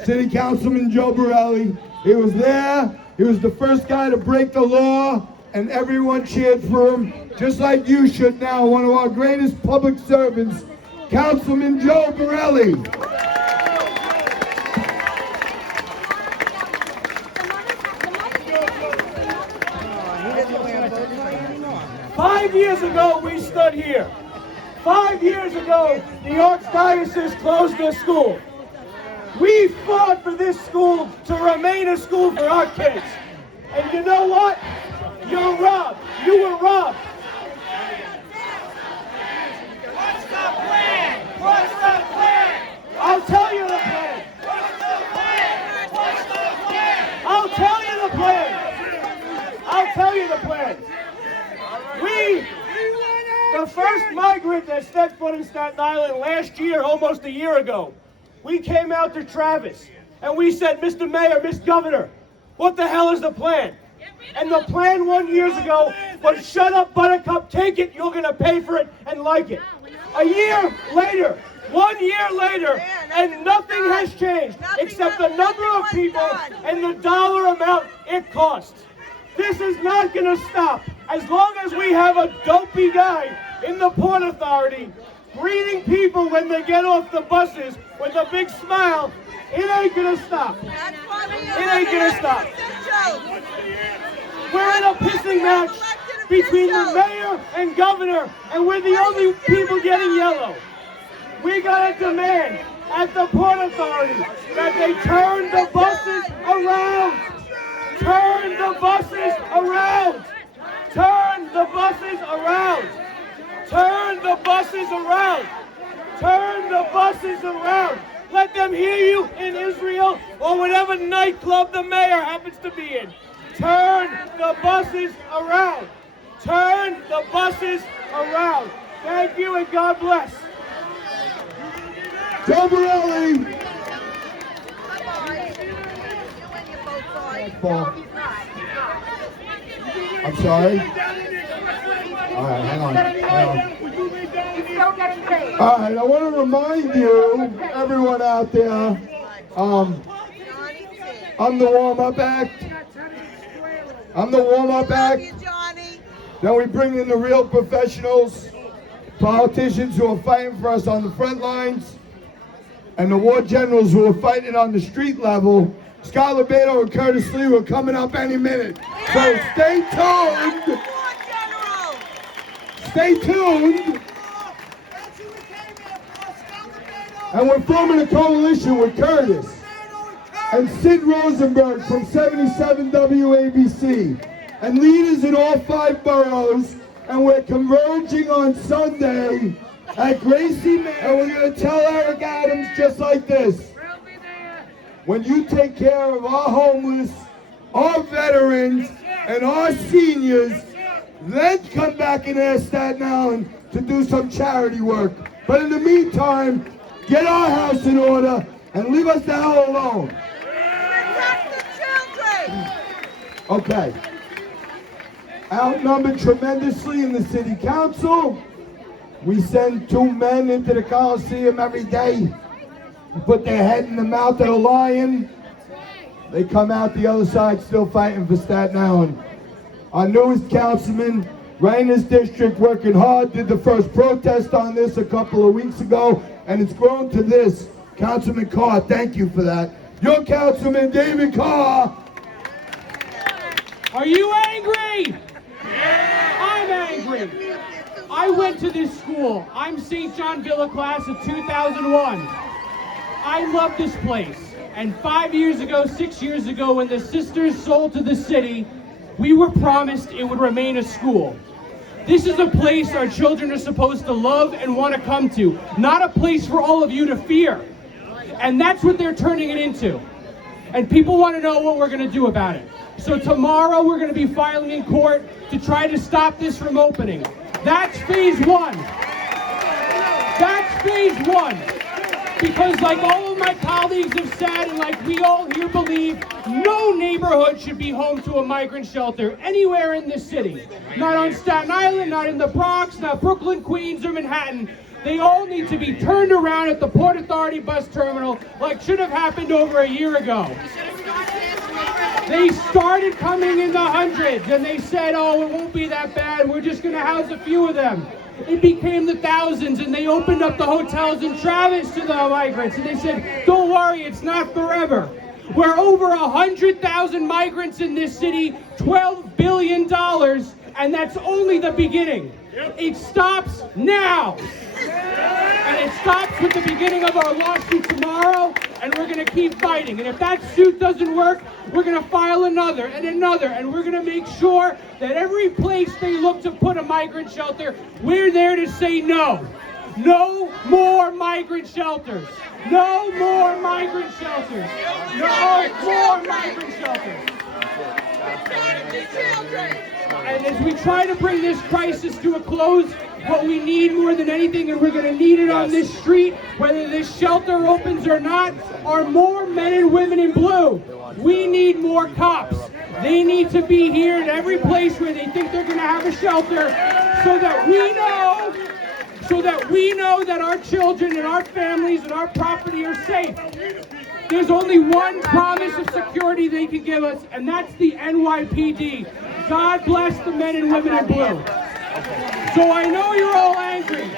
City Councilman Joe Borelli. He was there. He was the first guy to break the law, and everyone cheered for him, just like you should now. One of our greatest public servants, Councilman Joe Borelli. 5 years ago, we stood here. 5 years ago, the Archdiocese closed their school. We fought for this school to remain a school for our kids. And you know what? You're robbed. You were robbed. What's the plan? What's the plan? I'll tell you the plan. What's the plan? What's the plan? I'll tell you the plan. I'll tell you the plan. The first migrant that stepped foot in Staten Island last year, almost a year ago, we came out to Travis and we said, Mr. Mayor, Miss Governor, what the hell is the plan? And the plan 1 year ago was shut up, Buttercup, take it, you're going to pay for it and like it. A year later, 1 year later, and nothing has changed except the number of people and the dollar amount it costs. This is not going to stop. As long as we have a dopey guy in the Port Authority greeting people when they get off the buses with a big smile, it ain't going to stop. It ain't going to stop. We're in a pissing match between the mayor and governor, and we're the only people getting yellow. We got a demand at the Port Authority that they turn the buses around. Turn the buses around. Turn the buses around. Turn the buses around. Turn the buses around. Let them hear you in Israel or whatever nightclub the mayor happens to be in. Turn the buses around. Turn the buses around. Thank you and God bless. Joe Borelli. I'm sorry. All right, hang on. All right, I want to remind you, everyone out there, I'm the warm-up act. I'm the warm-up act. Then we bring in the real professionals, politicians who are fighting for us on the front lines, and the war generals who are fighting on the street level. Scott Lebedo and Curtis Lee are coming up any minute. So stay tuned. Stay tuned. And we're forming a coalition with Curtis and Sid Rosenberg from 77 WABC and leaders in all 5 boroughs. And we're converging on Sunday at Gracie Manor. And we're going to tell Eric Adams just like this. When you take care of our homeless, our veterans, and our seniors, then come back and ask Staten Island to do some charity work. But in the meantime, get our house in order and leave us the hell alone. Protect the children. Okay. outnumbered tremendously in the city council. We send 2 men into the Coliseum every day to put their head in the mouth of a lion. They come out the other side still fighting for Staten Island. Our newest councilman, right in this district, working hard, did the first protest on this a couple of weeks ago, and it's grown to this. Councilman Carr, thank you for that. Your Councilman David Carr. Are you angry? I'm angry. I went to this school. I'm St. John Villa class of 2001. I love this place. And 5 years ago, 6 years ago, when the sisters sold to the city, we were promised it would remain a school. This is a place our children are supposed to love and want to come to, not a place for all of you to fear. And that's what they're turning it into. And people want to know what we're going to do about it. So tomorrow we're going to be filing in court to try to stop this from opening. That's phase 1. That's phase 1. Because like all of my colleagues have said, and like we all here believe, no neighborhood should be home to a migrant shelter anywhere in this city. Not on Staten Island, not in the Bronx, not Brooklyn, Queens, or Manhattan. They all need to be turned around at the Port Authority bus terminal like should have happened over a year ago. They started coming in the hundreds and they said, oh, it won't be that bad. We're just going to house a few of them. It became the thousands, and they opened up the hotels in Travis to the migrants. And they said, don't worry, it's not forever. We're over 100,000 migrants in this city, $12 billion, and that's only the beginning. It stops now. And it stops with the beginning of our lawsuit tomorrow, and we're going to keep fighting. And if that suit doesn't work, we're going to file another and another, and we're going to make sure that every place they look to put a migrant shelter, we're there to say no. No more migrant shelters. No more migrant shelters. No more migrant shelters. And as we try to bring this crisis to a close, what we need more than anything, and we're going to need it on this street, whether this shelter opens or not, are more men and women in blue. We need more cops. They need to be here at every place where they think they're going to have a shelter so that we know that our children and our families and our property are safe. There's only one promise of security they can give us, and that's the NYPD. God bless the men and women in blue. So I know you're all angry.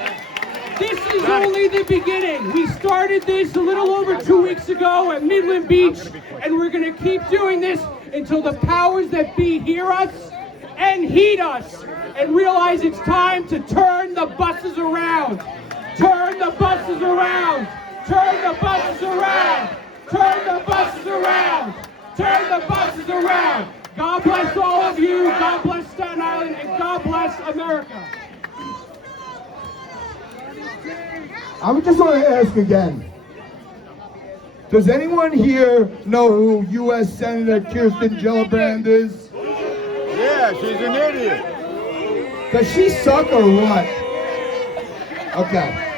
This is only the beginning. We started this a little over 2 weeks ago at Midland Beach, and we're going to keep doing this until the powers that be hear us and heed us and realize it's time to turn the buses around. Turn the buses around. Turn the buses around. Turn the buses around. Turn the buses around. God bless all of you. God bless Staten Island, and God bless America. I just want to ask again. Does anyone here know who U.S. Senator Kirsten Gillibrand is? Yeah, she's an idiot. Does she suck or what? Okay.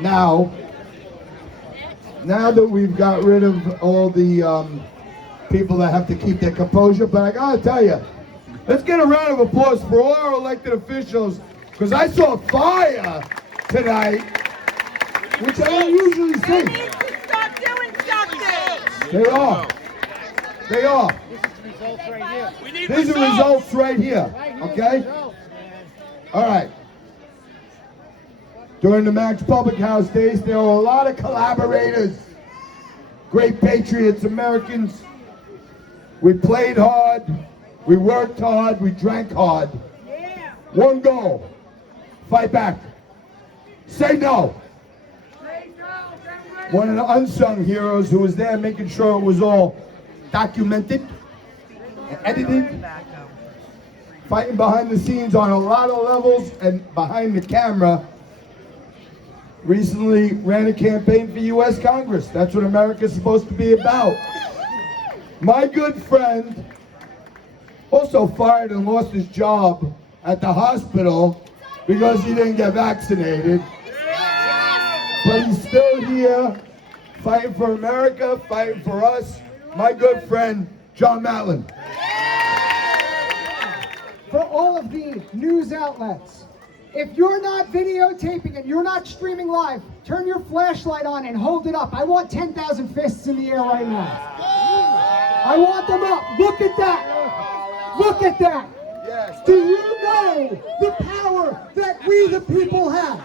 Now that we've got rid of all the people that have to keep their composure, but I gotta tell you, let's get a round of applause for all our elected officials, because I saw fire tonight, which I don't usually see. They need to stop doing something. They are. They are. These are results right here, okay? All right. During the Max Public House days, there were a lot of collaborators, great patriots, Americans. We played hard, we worked hard, we drank hard. One goal, fight back. Say no. One of the unsung heroes who was there making sure it was all documented and edited, fighting behind the scenes on a lot of levels and behind the camera, recently ran a campaign for U.S. Congress. That's what America's supposed to be about. My good friend also fired and lost his job at the hospital because he didn't get vaccinated. But he's still here, fighting for America, fighting for us. My good friend, John Matlin. for all of the news outlets. If you're not videotaping and you're not streaming live, turn your flashlight on and hold it up. I want 10,000 fists in the air right now. I want them up. Look at that. Look at that. Do you know the power that we the people have?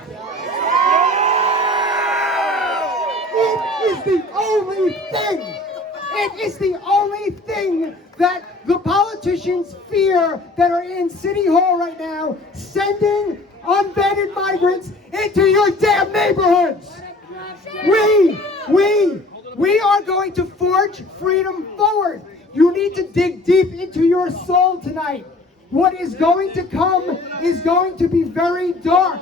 It is the only thing. It is the only thing that the politicians fear that are in City Hall right now, sending unvetted migrants into your damn neighborhoods. We are going to forge freedom forward. You need to dig deep into your soul tonight. What is going to come is going to be very dark.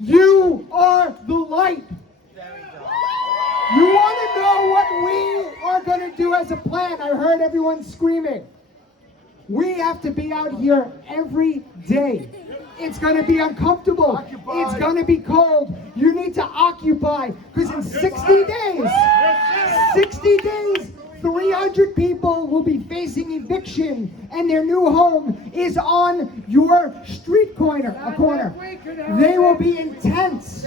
You are the light. You want to know what we are going to do as a plan? I heard everyone screaming. We have to be out here every day. It's going to be uncomfortable. It's going to be cold. You need to occupy, because in 60 days, 300 people will be facing eviction, and their new home is on your street corner. They will be intense.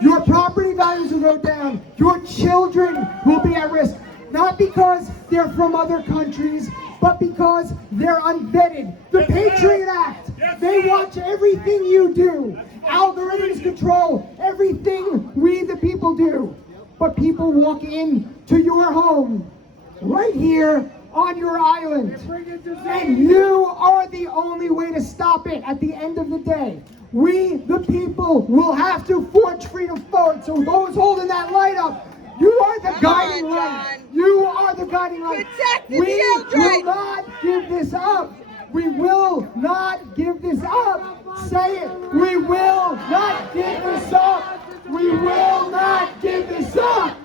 Your property values will go down. Your children will be at risk, not because they're from other countries, but because they're unvetted. The Patriot Act, they watch everything you do. Algorithms control everything we the people do. But people walk in to your home, right here on your island. And you are the only way to stop it at the end of the day. We, the people, will have to forge freedom forward. So those holding that light up, you are the guiding light. You are the guiding light. We will not give this up. We will not give this up. Say it. We will not give this up. We will not give this up.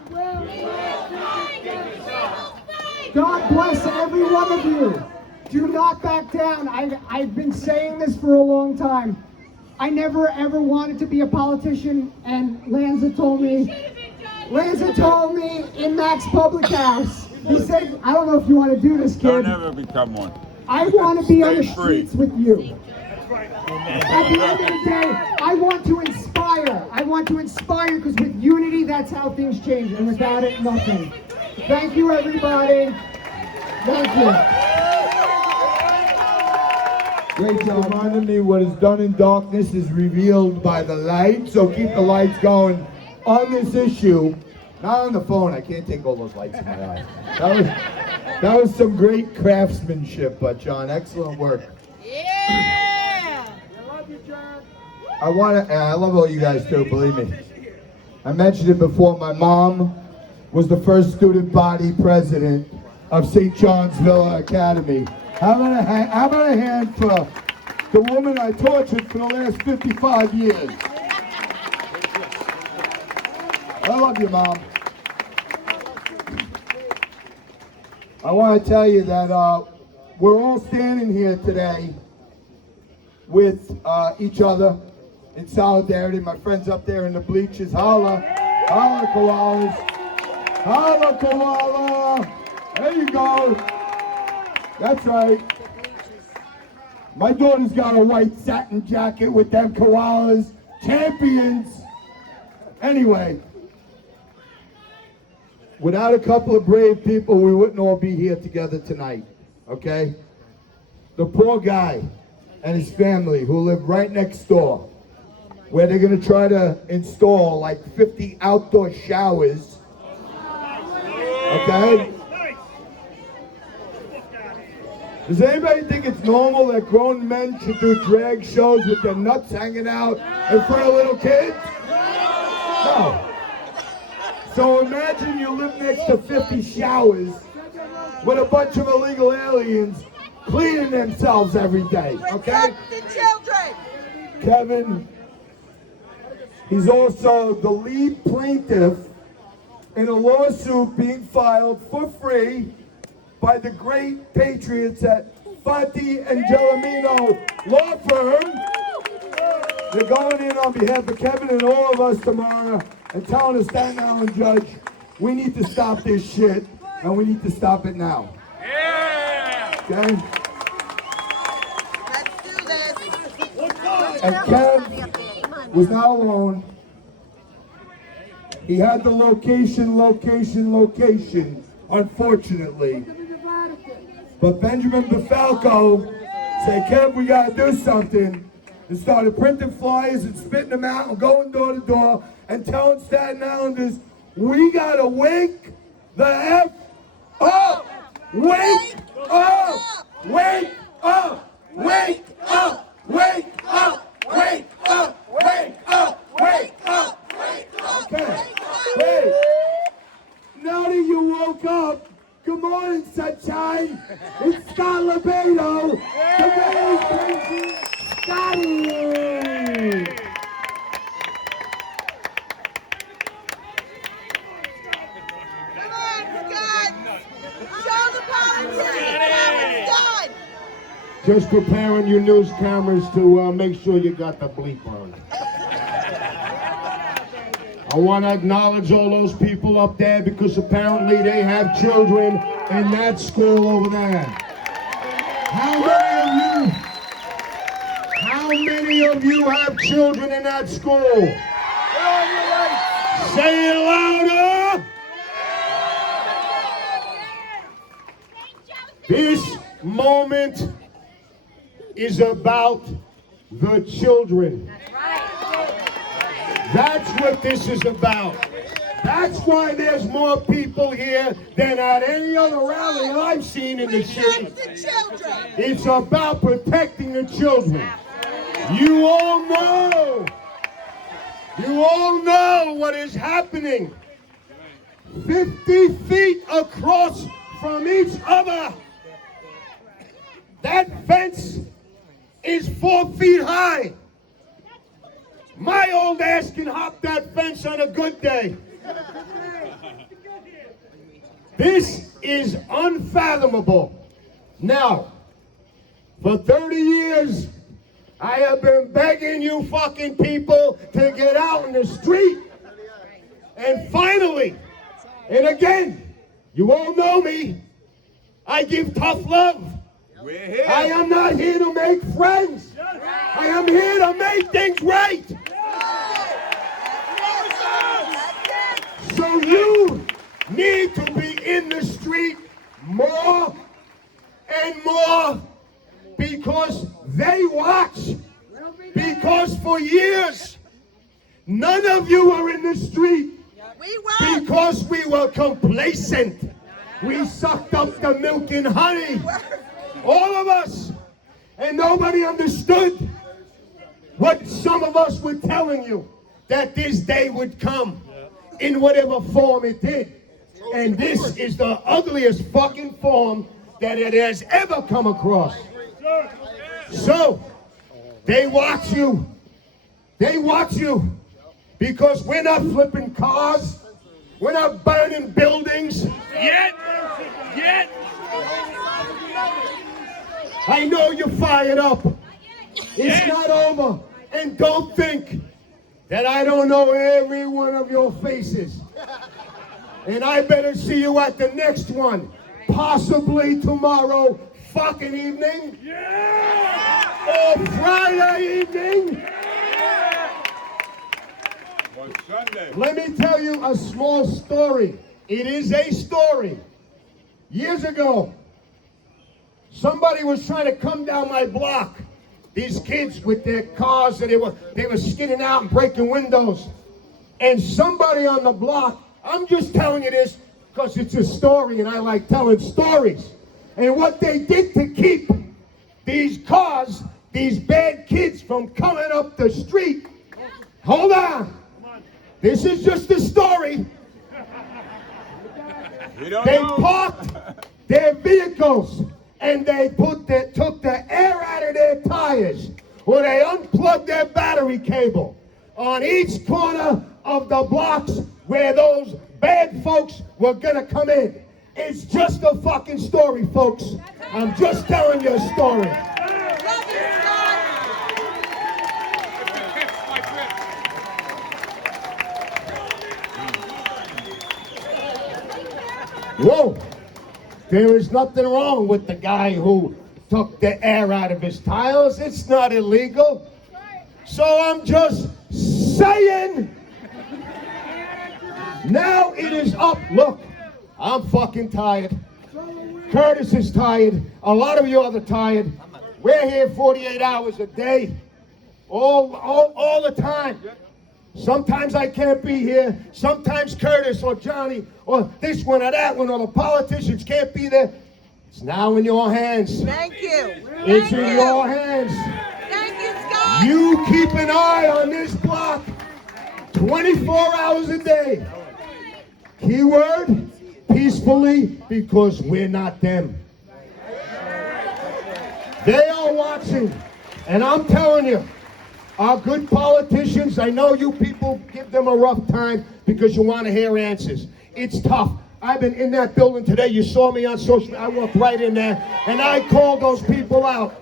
God bless every one of you. Do not back down. I've been saying this for a long time. I never ever wanted to be a politician, and Lanza told me in Mac's Public House, he said, I don't know if you want to do this, kid. Don't ever become one. I want to be on the Stay free. streets with you. At the end of the day, I want to inspire. I want to inspire, because with unity, that's how things change. And without it, nothing. Thank you, everybody. Thank you. Great job. Reminded me, what is done in darkness is revealed by the light. So keep the lights going on this issue. Not on the phone. I can't take all those lights in my eyes. That was some great craftsmanship, but John, excellent work. Yeah! I love you, John. I love all you guys too, believe me. I mentioned it before, my mom was the first student body president of St. John's Villa Academy. How about a hand for the woman I tortured for the last 55 years? I love you, Mom. I want to tell you that we're all standing here today with each other in solidarity. My friends up there in the bleachers, holla, holla, koalas, holla, koala. There you go. That's right. My daughter's got a white satin jacket with them koalas. Champions. Anyway, without a couple of brave people, we wouldn't all be here together tonight, okay? The poor guy and his family who live right next door, where they're gonna try to install like 50 outdoor showers, okay? Does anybody think it's normal that grown men should do drag shows with their nuts hanging out in front of little kids? No. So imagine you live next to 50 showers with a bunch of illegal aliens cleaning themselves every day, okay? Protect the children. Kevin, he's also the lead plaintiff in a lawsuit being filed for free by the great patriots at Fati and Gelomino Law Firm. They're going in on behalf of Kevin and all of us tomorrow and telling the Staten Island judge, we need to stop this shit, and we need to stop it now. Okay? That's And Kev was not alone. He had the location, unfortunately. But Benjamin Befalco said, Kev, we gotta do something. And started printing flyers and spitting them out and going door to door and telling Staten Islanders, we gotta wake the F up! Wake up! Wake up! Wake up! Wake up! Wake up! Wake up! Wake up! Okay. Hey, now that you woke up, good morning, sunshine. It's Scott Lebedo. The man's crazy Scotty. Come on, Scott. Show the politicians how it's done. Just preparing your news cameras to make sure you got the bleep on. I want to acknowledge all those people up there because apparently they have children in that school over there. How many of you have children in that school? Say it louder! This moment is about the children. That's what this is about. That's why there's more people here than at any other rally I've seen in the city. It's about protecting the children. You all know what is happening. 50 feet across from each other. That fence is 4 feet high. My old ass can hop that fence on a good day. This is unfathomable. Now, for 30 years, I have been begging you fucking people to get out in the street. And finally, and again, you all know me, I give tough love. I am not here to make friends. I am here to make things right. So you need to be in the street more and more because they watch. Because for years, none of you were in the street because we were complacent. We sucked up the milk and honey. All of us. And nobody understood what some of us were telling you, that this day would come in whatever form it did. And this is the ugliest fucking form that it has ever come across. So, they watch you. They watch you because we're not flipping cars. We're not burning buildings. Yet. I know you're fired up. It's not over. And don't think that I don't know every one of your faces. And I better see you at the next one. Possibly tomorrow fucking evening. Or Friday evening. Or Sunday. Let me tell you a small story. It is a story. Years ago, somebody was trying to come down my block. These kids with their cars, and they were skidding out and breaking windows. And somebody on the block, I'm just telling you this because it's a story and I like telling stories. And what they did to keep these cars, these bad kids from coming up the street. Hold on. This is just a story. They parked their vehicles and they took the air out of their tires, or they unplugged their battery cable on each corner of the blocks where those bad folks were gonna come in. It's just a fucking story, folks. I'm just telling you a story. Whoa. There is nothing wrong with the guy who took the air out of his tires. It's not illegal. So I'm just saying, now it is up. Look, I'm fucking tired. Curtis is tired. A lot of you are tired. We're here 48 hours a day, all the time. Sometimes I can't be here. Sometimes Curtis or Johnny or this one or that one or the politicians can't be there. It's now in your hands. Thank you. It's in your hands. Thank you, Scott. You keep an eye on this block 24 hours a day. Keyword, peacefully, because we're not them. They are watching, and I'm telling you, our good politicians, I know you people give them a rough time because you want to hear answers. It's tough. I've been in that building today. You saw me on social media. I walked right in there, and I called those people out.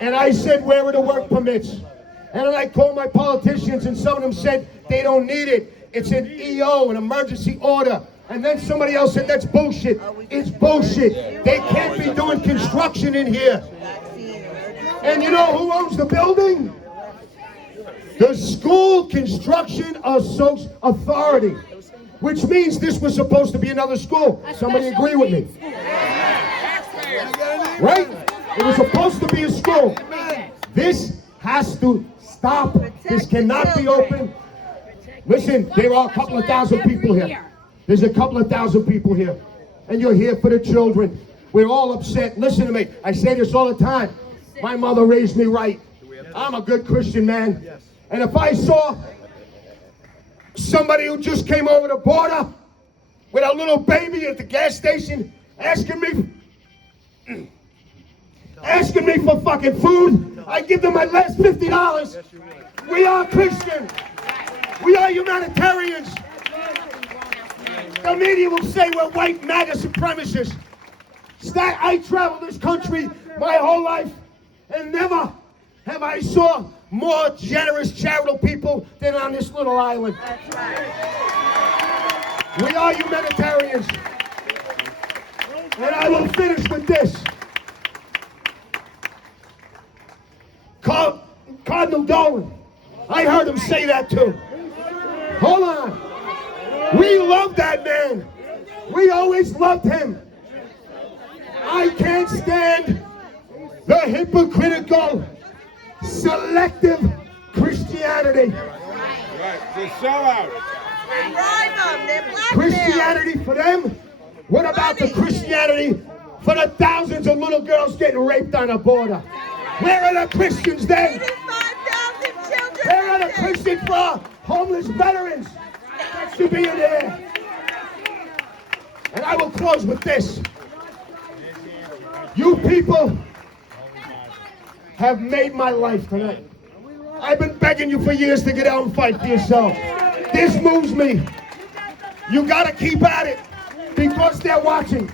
And I said, where are the work permits? And then I called my politicians, and some of them said they don't need it. It's an EO, an emergency order. And then somebody else said, that's bullshit. It's bullshit. They can't be doing construction in here. And you know who owns the building? The School Construction Authority, which means this was supposed to be another school. Somebody agree with me? Right? It was supposed to be a school. This has to stop. This cannot be open. Listen, there are a couple of thousand people here. There's a couple of thousand people here. And you're here for the children. We're all upset. Listen to me. I say this all the time. My mother raised me right. I'm a good Christian man. And if I saw somebody who just came over the border with a little baby at the gas station asking me for fucking food, I give them my last $50. We are Christians. We are humanitarians. The media will say we're white MAGA supremacists. I traveled this country my whole life, and never have I saw more generous, charitable people than on this little island. That's right. We are humanitarians. And I will finish with this. Cardinal Dolan, I heard him say that too. Hold on. We love that man. We always loved him. I can't stand the hypocritical, selective Christianity. The sellout. Christianity for them? What about the Christianity for the thousands of little girls getting raped on the border? Where are the Christians then? 85,000 children. Where are the Christians for homeless veterans? That should be in there. And I will close with this. You people have made my life tonight. I've been begging you for years to get out and fight for yourself. This moves me. You gotta keep at it because they're watching.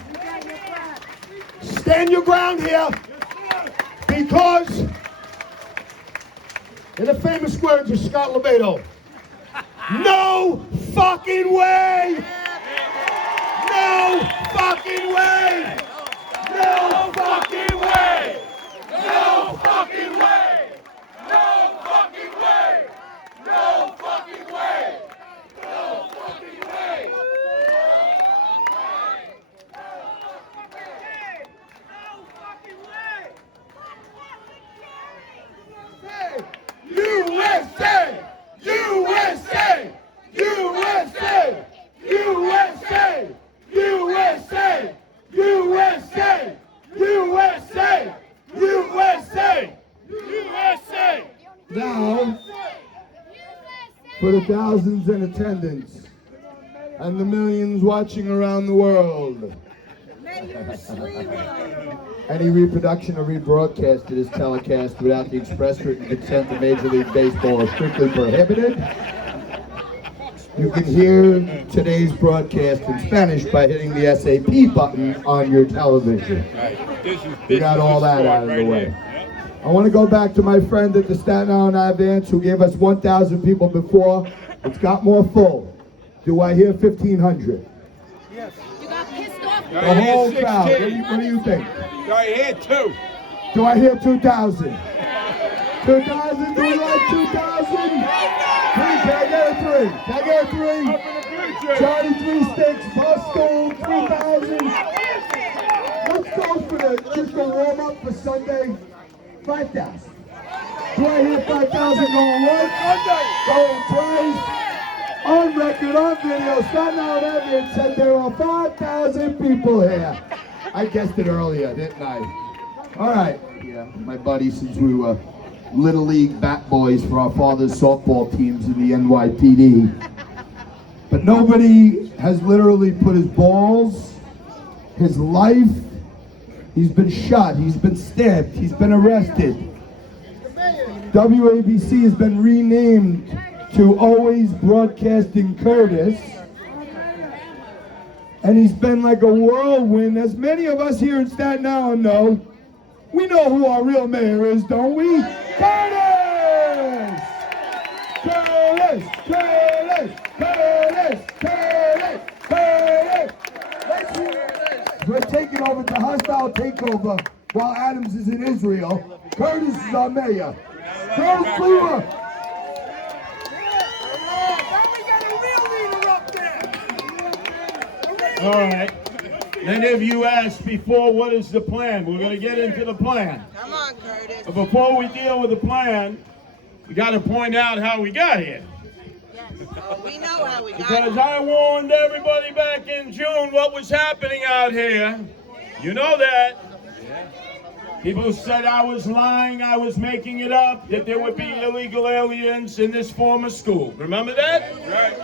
Stand your ground here because, in the famous words of Scott LeBedo, no fucking way! No fucking way! No fucking way! No fucking way! No fucking way! No fucking way! No fucking way! USA! USA! USA! USA! USA! USA! USA! USA! USA! Now, for the thousands in attendance and the millions watching around the world, any reproduction or rebroadcast of this telecast without the express written consent of Major League Baseball is strictly prohibited. You can hear today's broadcast in Spanish by hitting the SAP button on your television. We got all that out of the way. I want to go back to my friend at the Staten Island Advance who gave us 1,000 people before. It's got more full. Do I hear 1,500? You got pissed off. The whole crowd. What do you think? Do I hear 2? Do I hear 2,000? 2,000, do we like 2,000? 3, can I get a 3? Can I get a 3? Johnny 3 sticks, Bustle, 3,000. Let's go for just a warm up for Sunday, 5,000. Do I hear 5,000 going once? Going twice? On record, on video, Staten Island Evidence said there are 5,000 people here. I guessed it earlier, didn't I? All right. Yeah, my buddy, since we were Little League bat boys for our father's softball teams in the NYPD. But nobody has literally put his balls, his life, he's been shot, he's been stabbed, he's been arrested. WABC has been renamed to Always Broadcasting Curtis. And he's been like a whirlwind, as many of us here in Staten Island know. We know who our real mayor is, don't we? Curtis! Curtis! Curtis! Curtis! Curtis! Curtis! We're taking over the hostile takeover while Adams is in Israel. Curtis is our mayor. Curtis Cleaver! All right. Many of you asked before, what is the plan? We're going to get into the plan. Come on, Curtis. But before we deal with the plan, we got to point out how we got here. Oh, we know how we got Because here. I warned everybody back in June what was happening out here. You know that. People said I was lying, I was making it up, that there would be illegal aliens in this former school. Remember that? Right.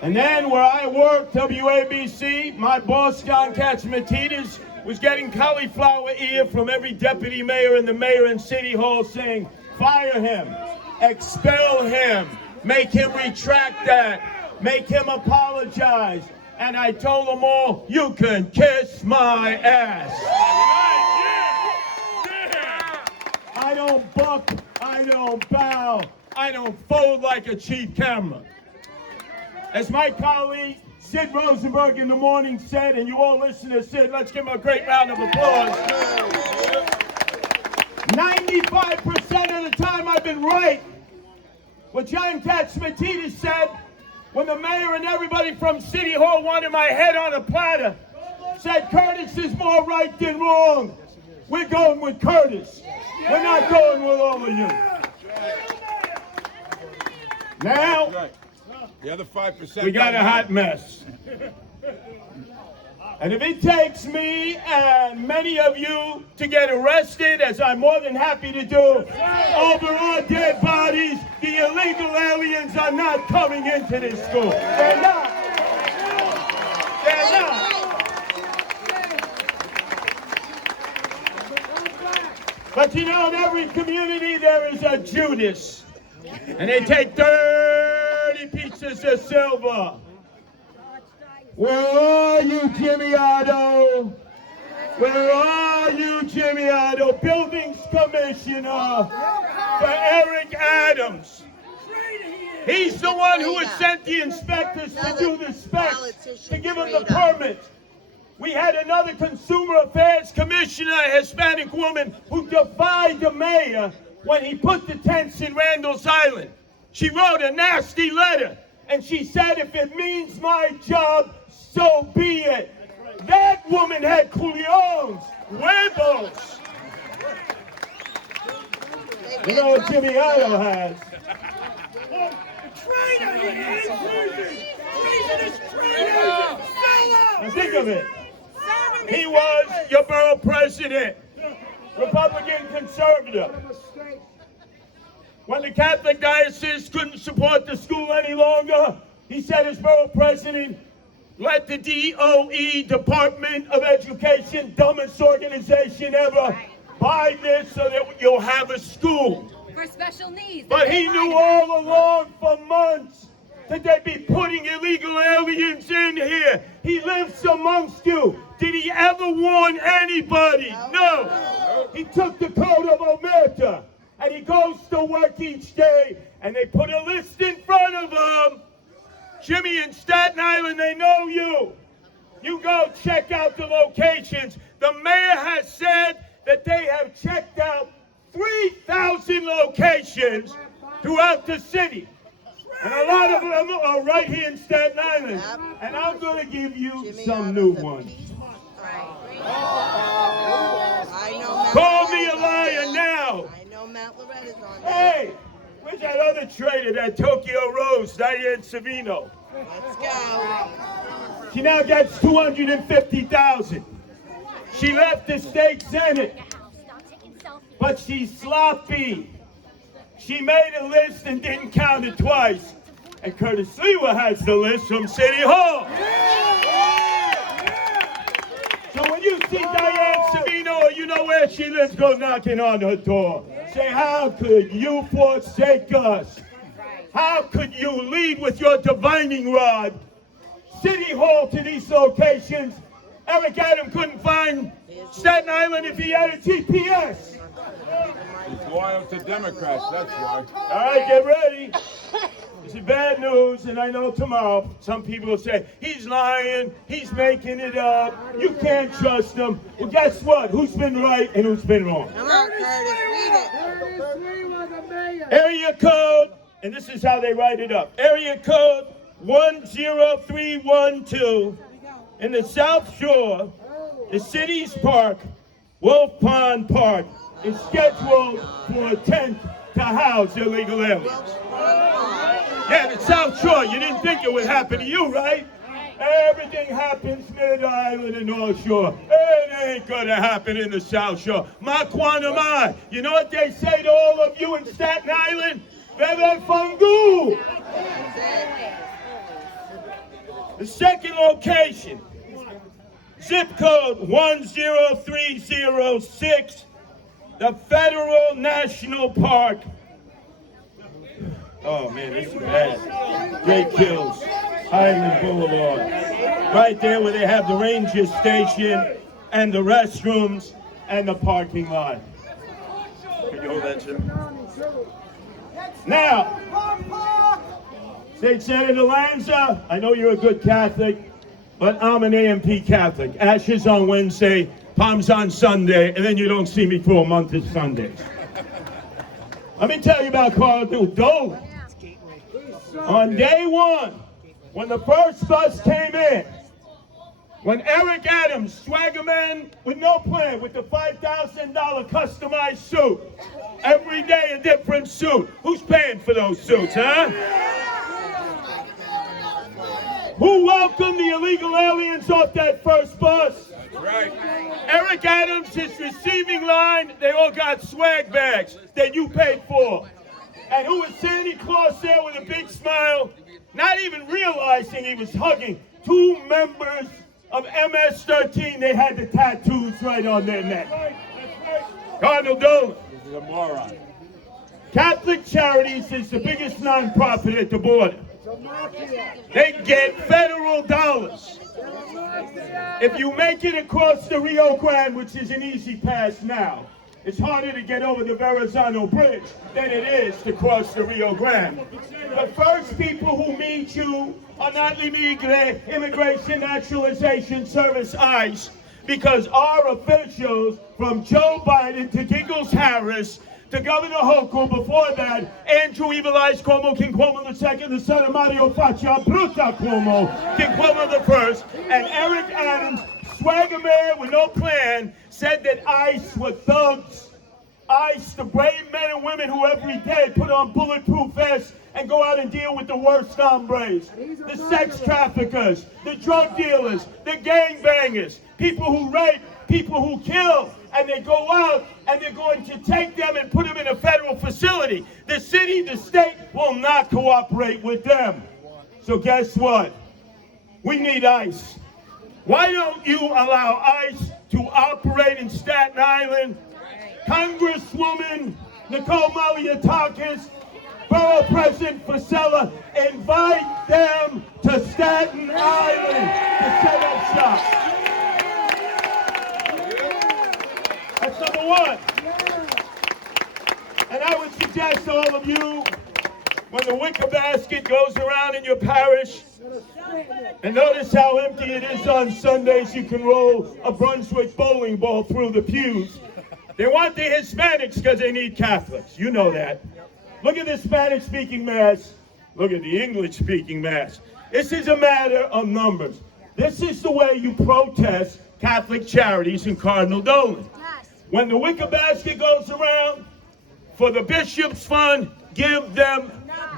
And then where I worked, WABC, my boss, John Katzmatidis, was getting cauliflower ear from every deputy mayor and the mayor in City Hall saying, fire him, expel him, make him retract that, make him apologize. And I told them all, you can kiss my ass. I don't buck, I don't bow, I don't fold like a cheap camera. As my colleague Sid Rosenberg in the morning said, and you all listen to Sid, let's give him a great round of applause. 95% of the time I've been right. What John Katzmatidis said, when the mayor and everybody from City Hall wanted my head on a platter, said Curtis is more right than wrong. We're going with Curtis. We're not going with all of you. Now, the other 5%. we got a hot mess. And if it takes me and many of you to get arrested, as I'm more than happy to do, over our dead bodies, the illegal aliens are not coming into this school. They're not. They're not. But you know, in every community there is a Judas. And they take 30 pieces of silver. Where are you, Jimmy Otto? Where are you, Jimmy Otto? Buildings Commissioner for Eric Adams. He's the one who has sent the inspectors to do the specs, to give them the permit. We had another Consumer Affairs Commissioner, a Hispanic woman, who defied the mayor when he put the tents in Randall's Island. She wrote a nasty letter, and she said, if it means my job, so be it. That woman had culions, huevos. You know what Jimmy Otto has? Traitor, he is! Treasonous traitor! Now think of it. He was your borough president, Republican conservative. When the Catholic diocese couldn't support the school any longer, he said as borough president, let the DOE, Department of Education, dumbest organization ever, buy this so that you'll have a school. For special needs. But he knew all along for months that they'd be putting illegal aliens in here. He lives amongst you. Did he ever warn anybody? No. He took the code of Omerta, and he goes to work each day, and they put a list in front of him. Jimmy in Staten Island, they know you. You go check out the locations. The mayor has said that they have checked out 3,000 locations throughout the city. And a lot of them are right here in Staten Island. And I'm going to give you some new ones. Call me a liar now. Hey, where's that other trader, that Tokyo Rose, Diane Savino? Let's go. She now gets 250,000. She left the state senate, but she's sloppy. She made a list and didn't count it twice. And Curtis Lewa has the list from City Hall. So when you see Diane Savino or you know where she lives, go knocking on her door. Say, how could you forsake us? How could you lead with your divining rod? City Hall to these locations. Eric Adams couldn't find Staten Island if he had a GPS. He's loyal to Democrats, that's why. All right, get ready. This is bad news, and I know tomorrow some people will say, he's lying, he's making it up, you can't trust him. Well, guess what? Who's been right and who's been wrong? Come on, Curtis, read it. Area code, and this is how they write it up. Area code 10312 in the South Shore, the city's park, Wolf Pond Park, is scheduled for a tent to house illegal aliens. Yeah, the South Shore, you didn't think it would happen to you, right? Everything happens mid-island and North Shore. It ain't gonna happen in the South Shore. Ma quantum I. You know what they say to all of you in Staten Island? Bebe fungu. The second location, zip code 10306, the Federal National Park. Oh man, this is bad. Great Kills, Highland Boulevard. Right there where they have the ranger station and the restrooms and the parking lot. Can you hold that, Jim? Now, State Senator Lanza, I know you're a good Catholic, but I'm an AMP Catholic. Ashes on Wednesday, palms on Sunday, and then you don't see me for a month of Sundays. Let me tell you about Carl Dolan. On day one, when the first bus came in, when Eric Adams, swagger man with no plan, with the $5,000 customized suit, every day a different suit. Who's paying for those suits, huh? Who welcomed the illegal aliens off that first bus? Right. Eric Adams, his receiving line, they all got swag bags that you paid for. And who was Santa Claus there with a big smile, not even realizing he was hugging two members of MS-13. They had the tattoos right on their neck. Cardinal Dolan. This is a moron. Catholic Charities is the biggest nonprofit at the border. They get federal dollars. If you make it across the Rio Grande, which is an easy pass now, it's harder to get over the Verrazano Bridge than it is to cross the Rio Grande. The first people who meet you are not l'immigré, Immigration Naturalization Service, ICE, because our officials, from Joe Biden to Giggles Harris to Governor Hochul, before that, Andrew Evil Eyes Cuomo, King Cuomo II, the son of Mario Faccia, Bruta Cuomo, King Cuomo I, and Eric Adams, swagger man with no plan, said that ICE were thugs. ICE, the brave men and women who every day put on bulletproof vests and go out and deal with the worst hombres, the sex traffickers, the drug dealers, the gangbangers, people who rape, people who kill, and they go out and they're going to take them and put them in a federal facility. The city, the state will not cooperate with them. So guess what? We need ICE. Why don't you allow ICE to operate in Staten Island? Congresswoman Nicole Malliotakis, Borough President Fasella, invite them to Staten Island to set up shop. That's number one. And I would suggest to all of you, when the wicker basket goes around in your parish, and notice how empty it is on Sundays, you can roll a Brunswick bowling ball through the pews. They want the Hispanics because they need Catholics. You know that. Look at the Spanish-speaking mass. Look at the English-speaking mass. This is a matter of numbers. This is the way you protest Catholic charities in Cardinal Dolan. When the wicker basket goes around for the bishop's fund, give them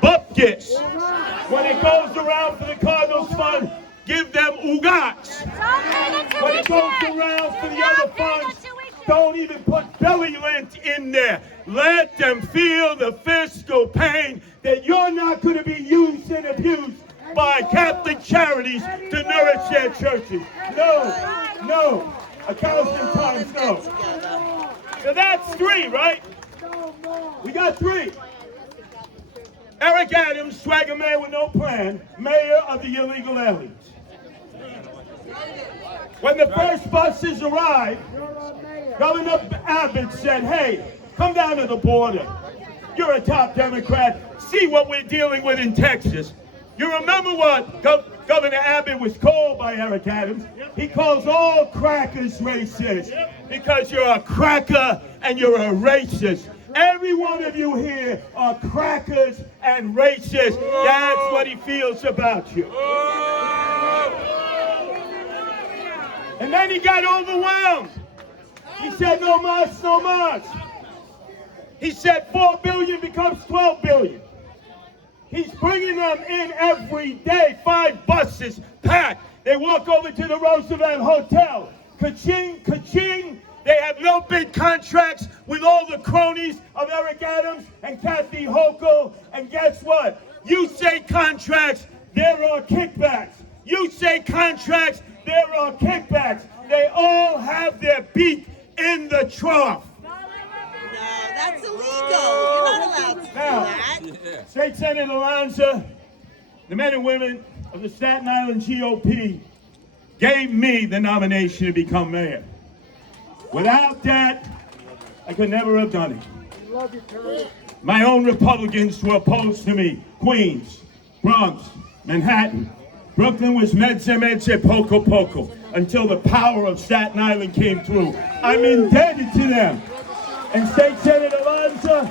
bupkis. When it goes around for the Cardinal's fund, give them ugats. When it goes around for the other funds, don't even put belly lint in there. Let them feel the fiscal pain that you're not going to be used and abused by Catholic charities to nourish their churches. No, 1,000 times no. So that's 3, right? We got 3. Eric Adams, swagger mayor with no plan, mayor of the illegal aliens. When the first buses arrived, Governor Abbott said, hey, come down to the border. You're a top Democrat. See what we're dealing with in Texas. You remember what Governor Abbott was called by Eric Adams? He calls all crackers racist because you're a cracker and you're a racist. Every one of you here are crackers and racists. That's what he feels about you. And then he got overwhelmed. He said, no mas, no mas. He said 4 billion becomes 12 billion. He's bringing them in every day, 5 buses packed. They walk over to the Roosevelt Hotel. Ka-ching, ka-ching. They have no big contracts with all the cronies of Eric Adams and Kathy Hochul. And guess what? You say contracts, there are kickbacks. You say contracts, there are kickbacks. They all have their beak in the trough. No, that's illegal. You're not allowed to do that. State Senator Alonzo, the men and women of the Staten Island GOP gave me the nomination to become mayor. Without that, I could never have done it. My own Republicans were opposed to me. Queens, Bronx, Manhattan. Brooklyn was medse, poco, until the power of Staten Island came through. I'm indebted to them. And State Senator Alonzo,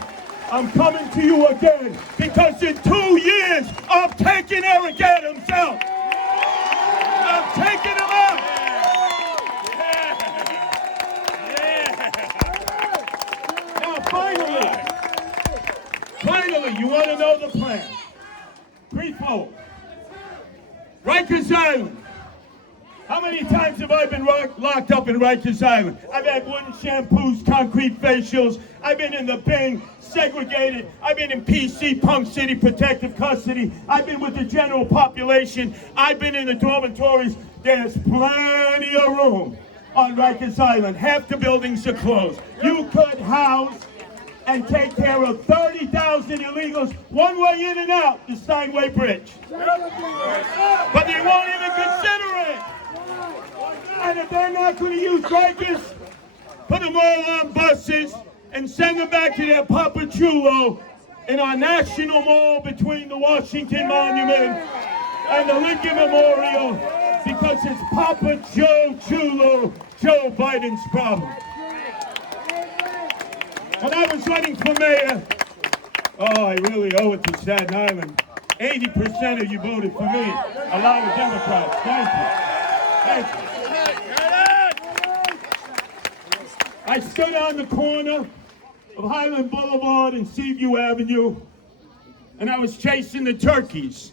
I'm coming to you again because in 2 years, I'm taking Eric Adams out. I'm taking him out. Now, finally, you want to know the plan. Threefold. Rikers Island. How many times have I been locked up in Rikers Island? I've had wooden shampoos, concrete facials. I've been in the bin, segregated. I've been in PC, Punk City, protective custody. I've been with the general population. I've been in the dormitories. There's plenty of room on Rikers Island. Half the buildings are closed. You could house and take care of 30,000 illegals one way in and out the Steinway Bridge. But they won't even consider it. And if they're not going to use Rikers, put them all on buses and send them back to their Papa Chulo in our National Mall between the Washington Monument and the Lincoln Memorial, because it's Papa Joe Chulo, Joe Biden's problem. When I was running for mayor, I really owe it to Staten Island. 80% of you voted for me. A lot of Democrats. Thank you. Thank you. I stood on the corner of Highland Boulevard and Seaview Avenue, and I was chasing the turkeys.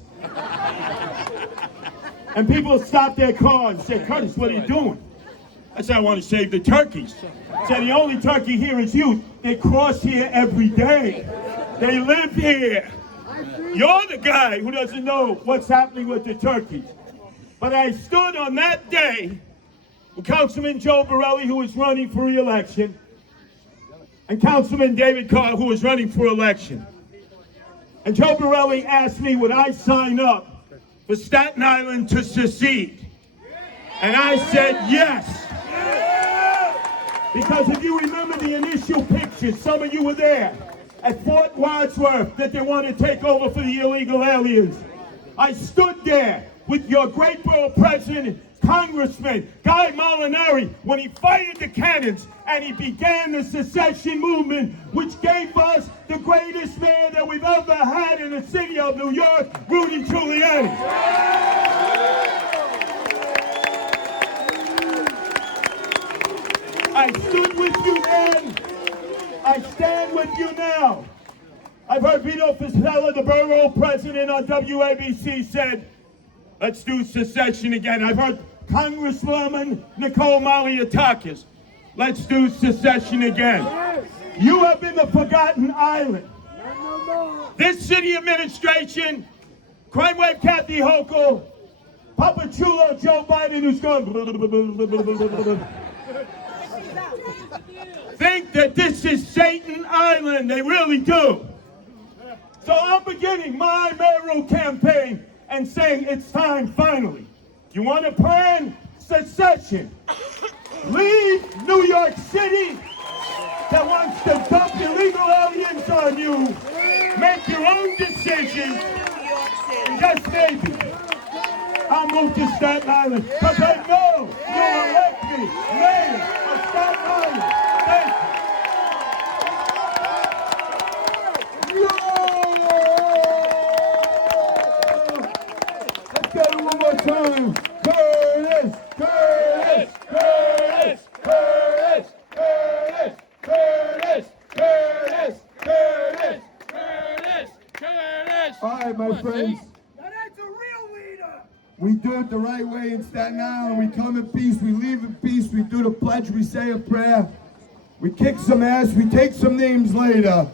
And people stopped their car and said, Curtis, what are you doing? I said, I want to save the turkeys. I said, the only turkey here is you. They cross here every day. They live here. You're the guy who doesn't know what's happening with the turkeys. But I stood on that day with Councilman Joe Borelli, who was running for re-election, and Councilman David Carr, who was running for election. And Joe Borelli asked me, would I sign up for Staten Island to secede? And I said yes. Because if you remember the initial pictures, some of you were there, at Fort Wadsworth, that they want to take over for the illegal aliens. I stood there with your great borough president, Congressman Guy Molinari when he fired the cannons and he began the secession movement, which gave us the greatest man that we've ever had in the city of New York, Rudy Giuliani. I stood with you then. I stand with you now. I've heard Vito Fossella, the borough president on WABC, said, let's do secession again. I've heard Congresswoman Nicole Malliotakis, let's do secession again. You have been the forgotten island. This city administration, crime wave Kathy Hochul, Papa Chulo Joe Biden, who's going think that this is Staten Island. They really do. So I'm beginning my mayoral campaign and saying it's time finally. You want to plan secession? Leave New York City that wants to dump illegal aliens on you. Make your own decisions. And just maybe I'll move to Staten Island because I know you will elect me mayor of Staten Island. Thank you. Let's get it one more time. Curtis, Curtis, Curtis, Curtis, Curtis, Curtis, Curtis, Curtis, Curtis, Curtis. All right, my friends. That's a real leader. We do it the right way in Staten Island. We come in peace, we leave in peace, we do the pledge, we say a prayer. We kick some ass, we take some names later.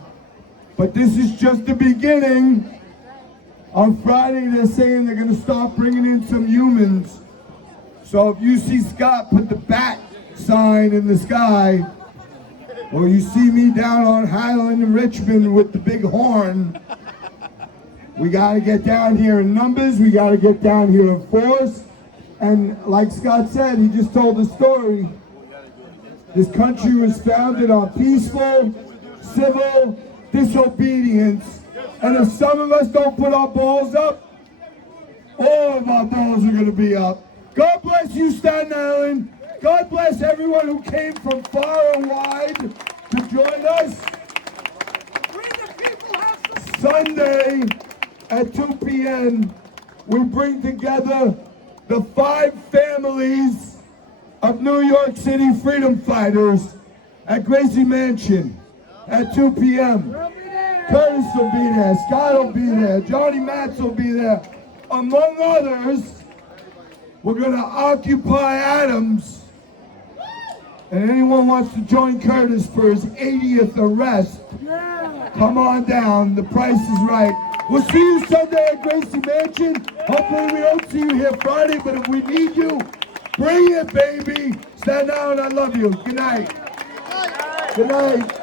But this is just the beginning. On Friday, they're saying they're gonna start bringing in some humans. So if you see Scott put the bat sign in the sky, or you see me down on Highland and Richmond with the big horn, we gotta get down here in numbers, we gotta get down here in force. And like Scott said, he just told the story. This country was founded on peaceful, civil disobedience. And if some of us don't put our balls up, all of our balls are going to be up. God bless you, Staten Island. God bless everyone who came from far and wide to join us. Sunday at 2 p.m., we bring together the 5 families of New York City freedom fighters at Gracie Mansion at 2 p.m. Curtis will be there, Scott will be there, Johnny Matz will be there. Among others, we're going to occupy Adams. And anyone wants to join Curtis for his 80th arrest, come on down, the price is right. We'll see you Sunday at Gracie Mansion. Hopefully we don't see you here Friday, but if we need you, bring it, baby. Staten Island, I love you. Good night. Good night.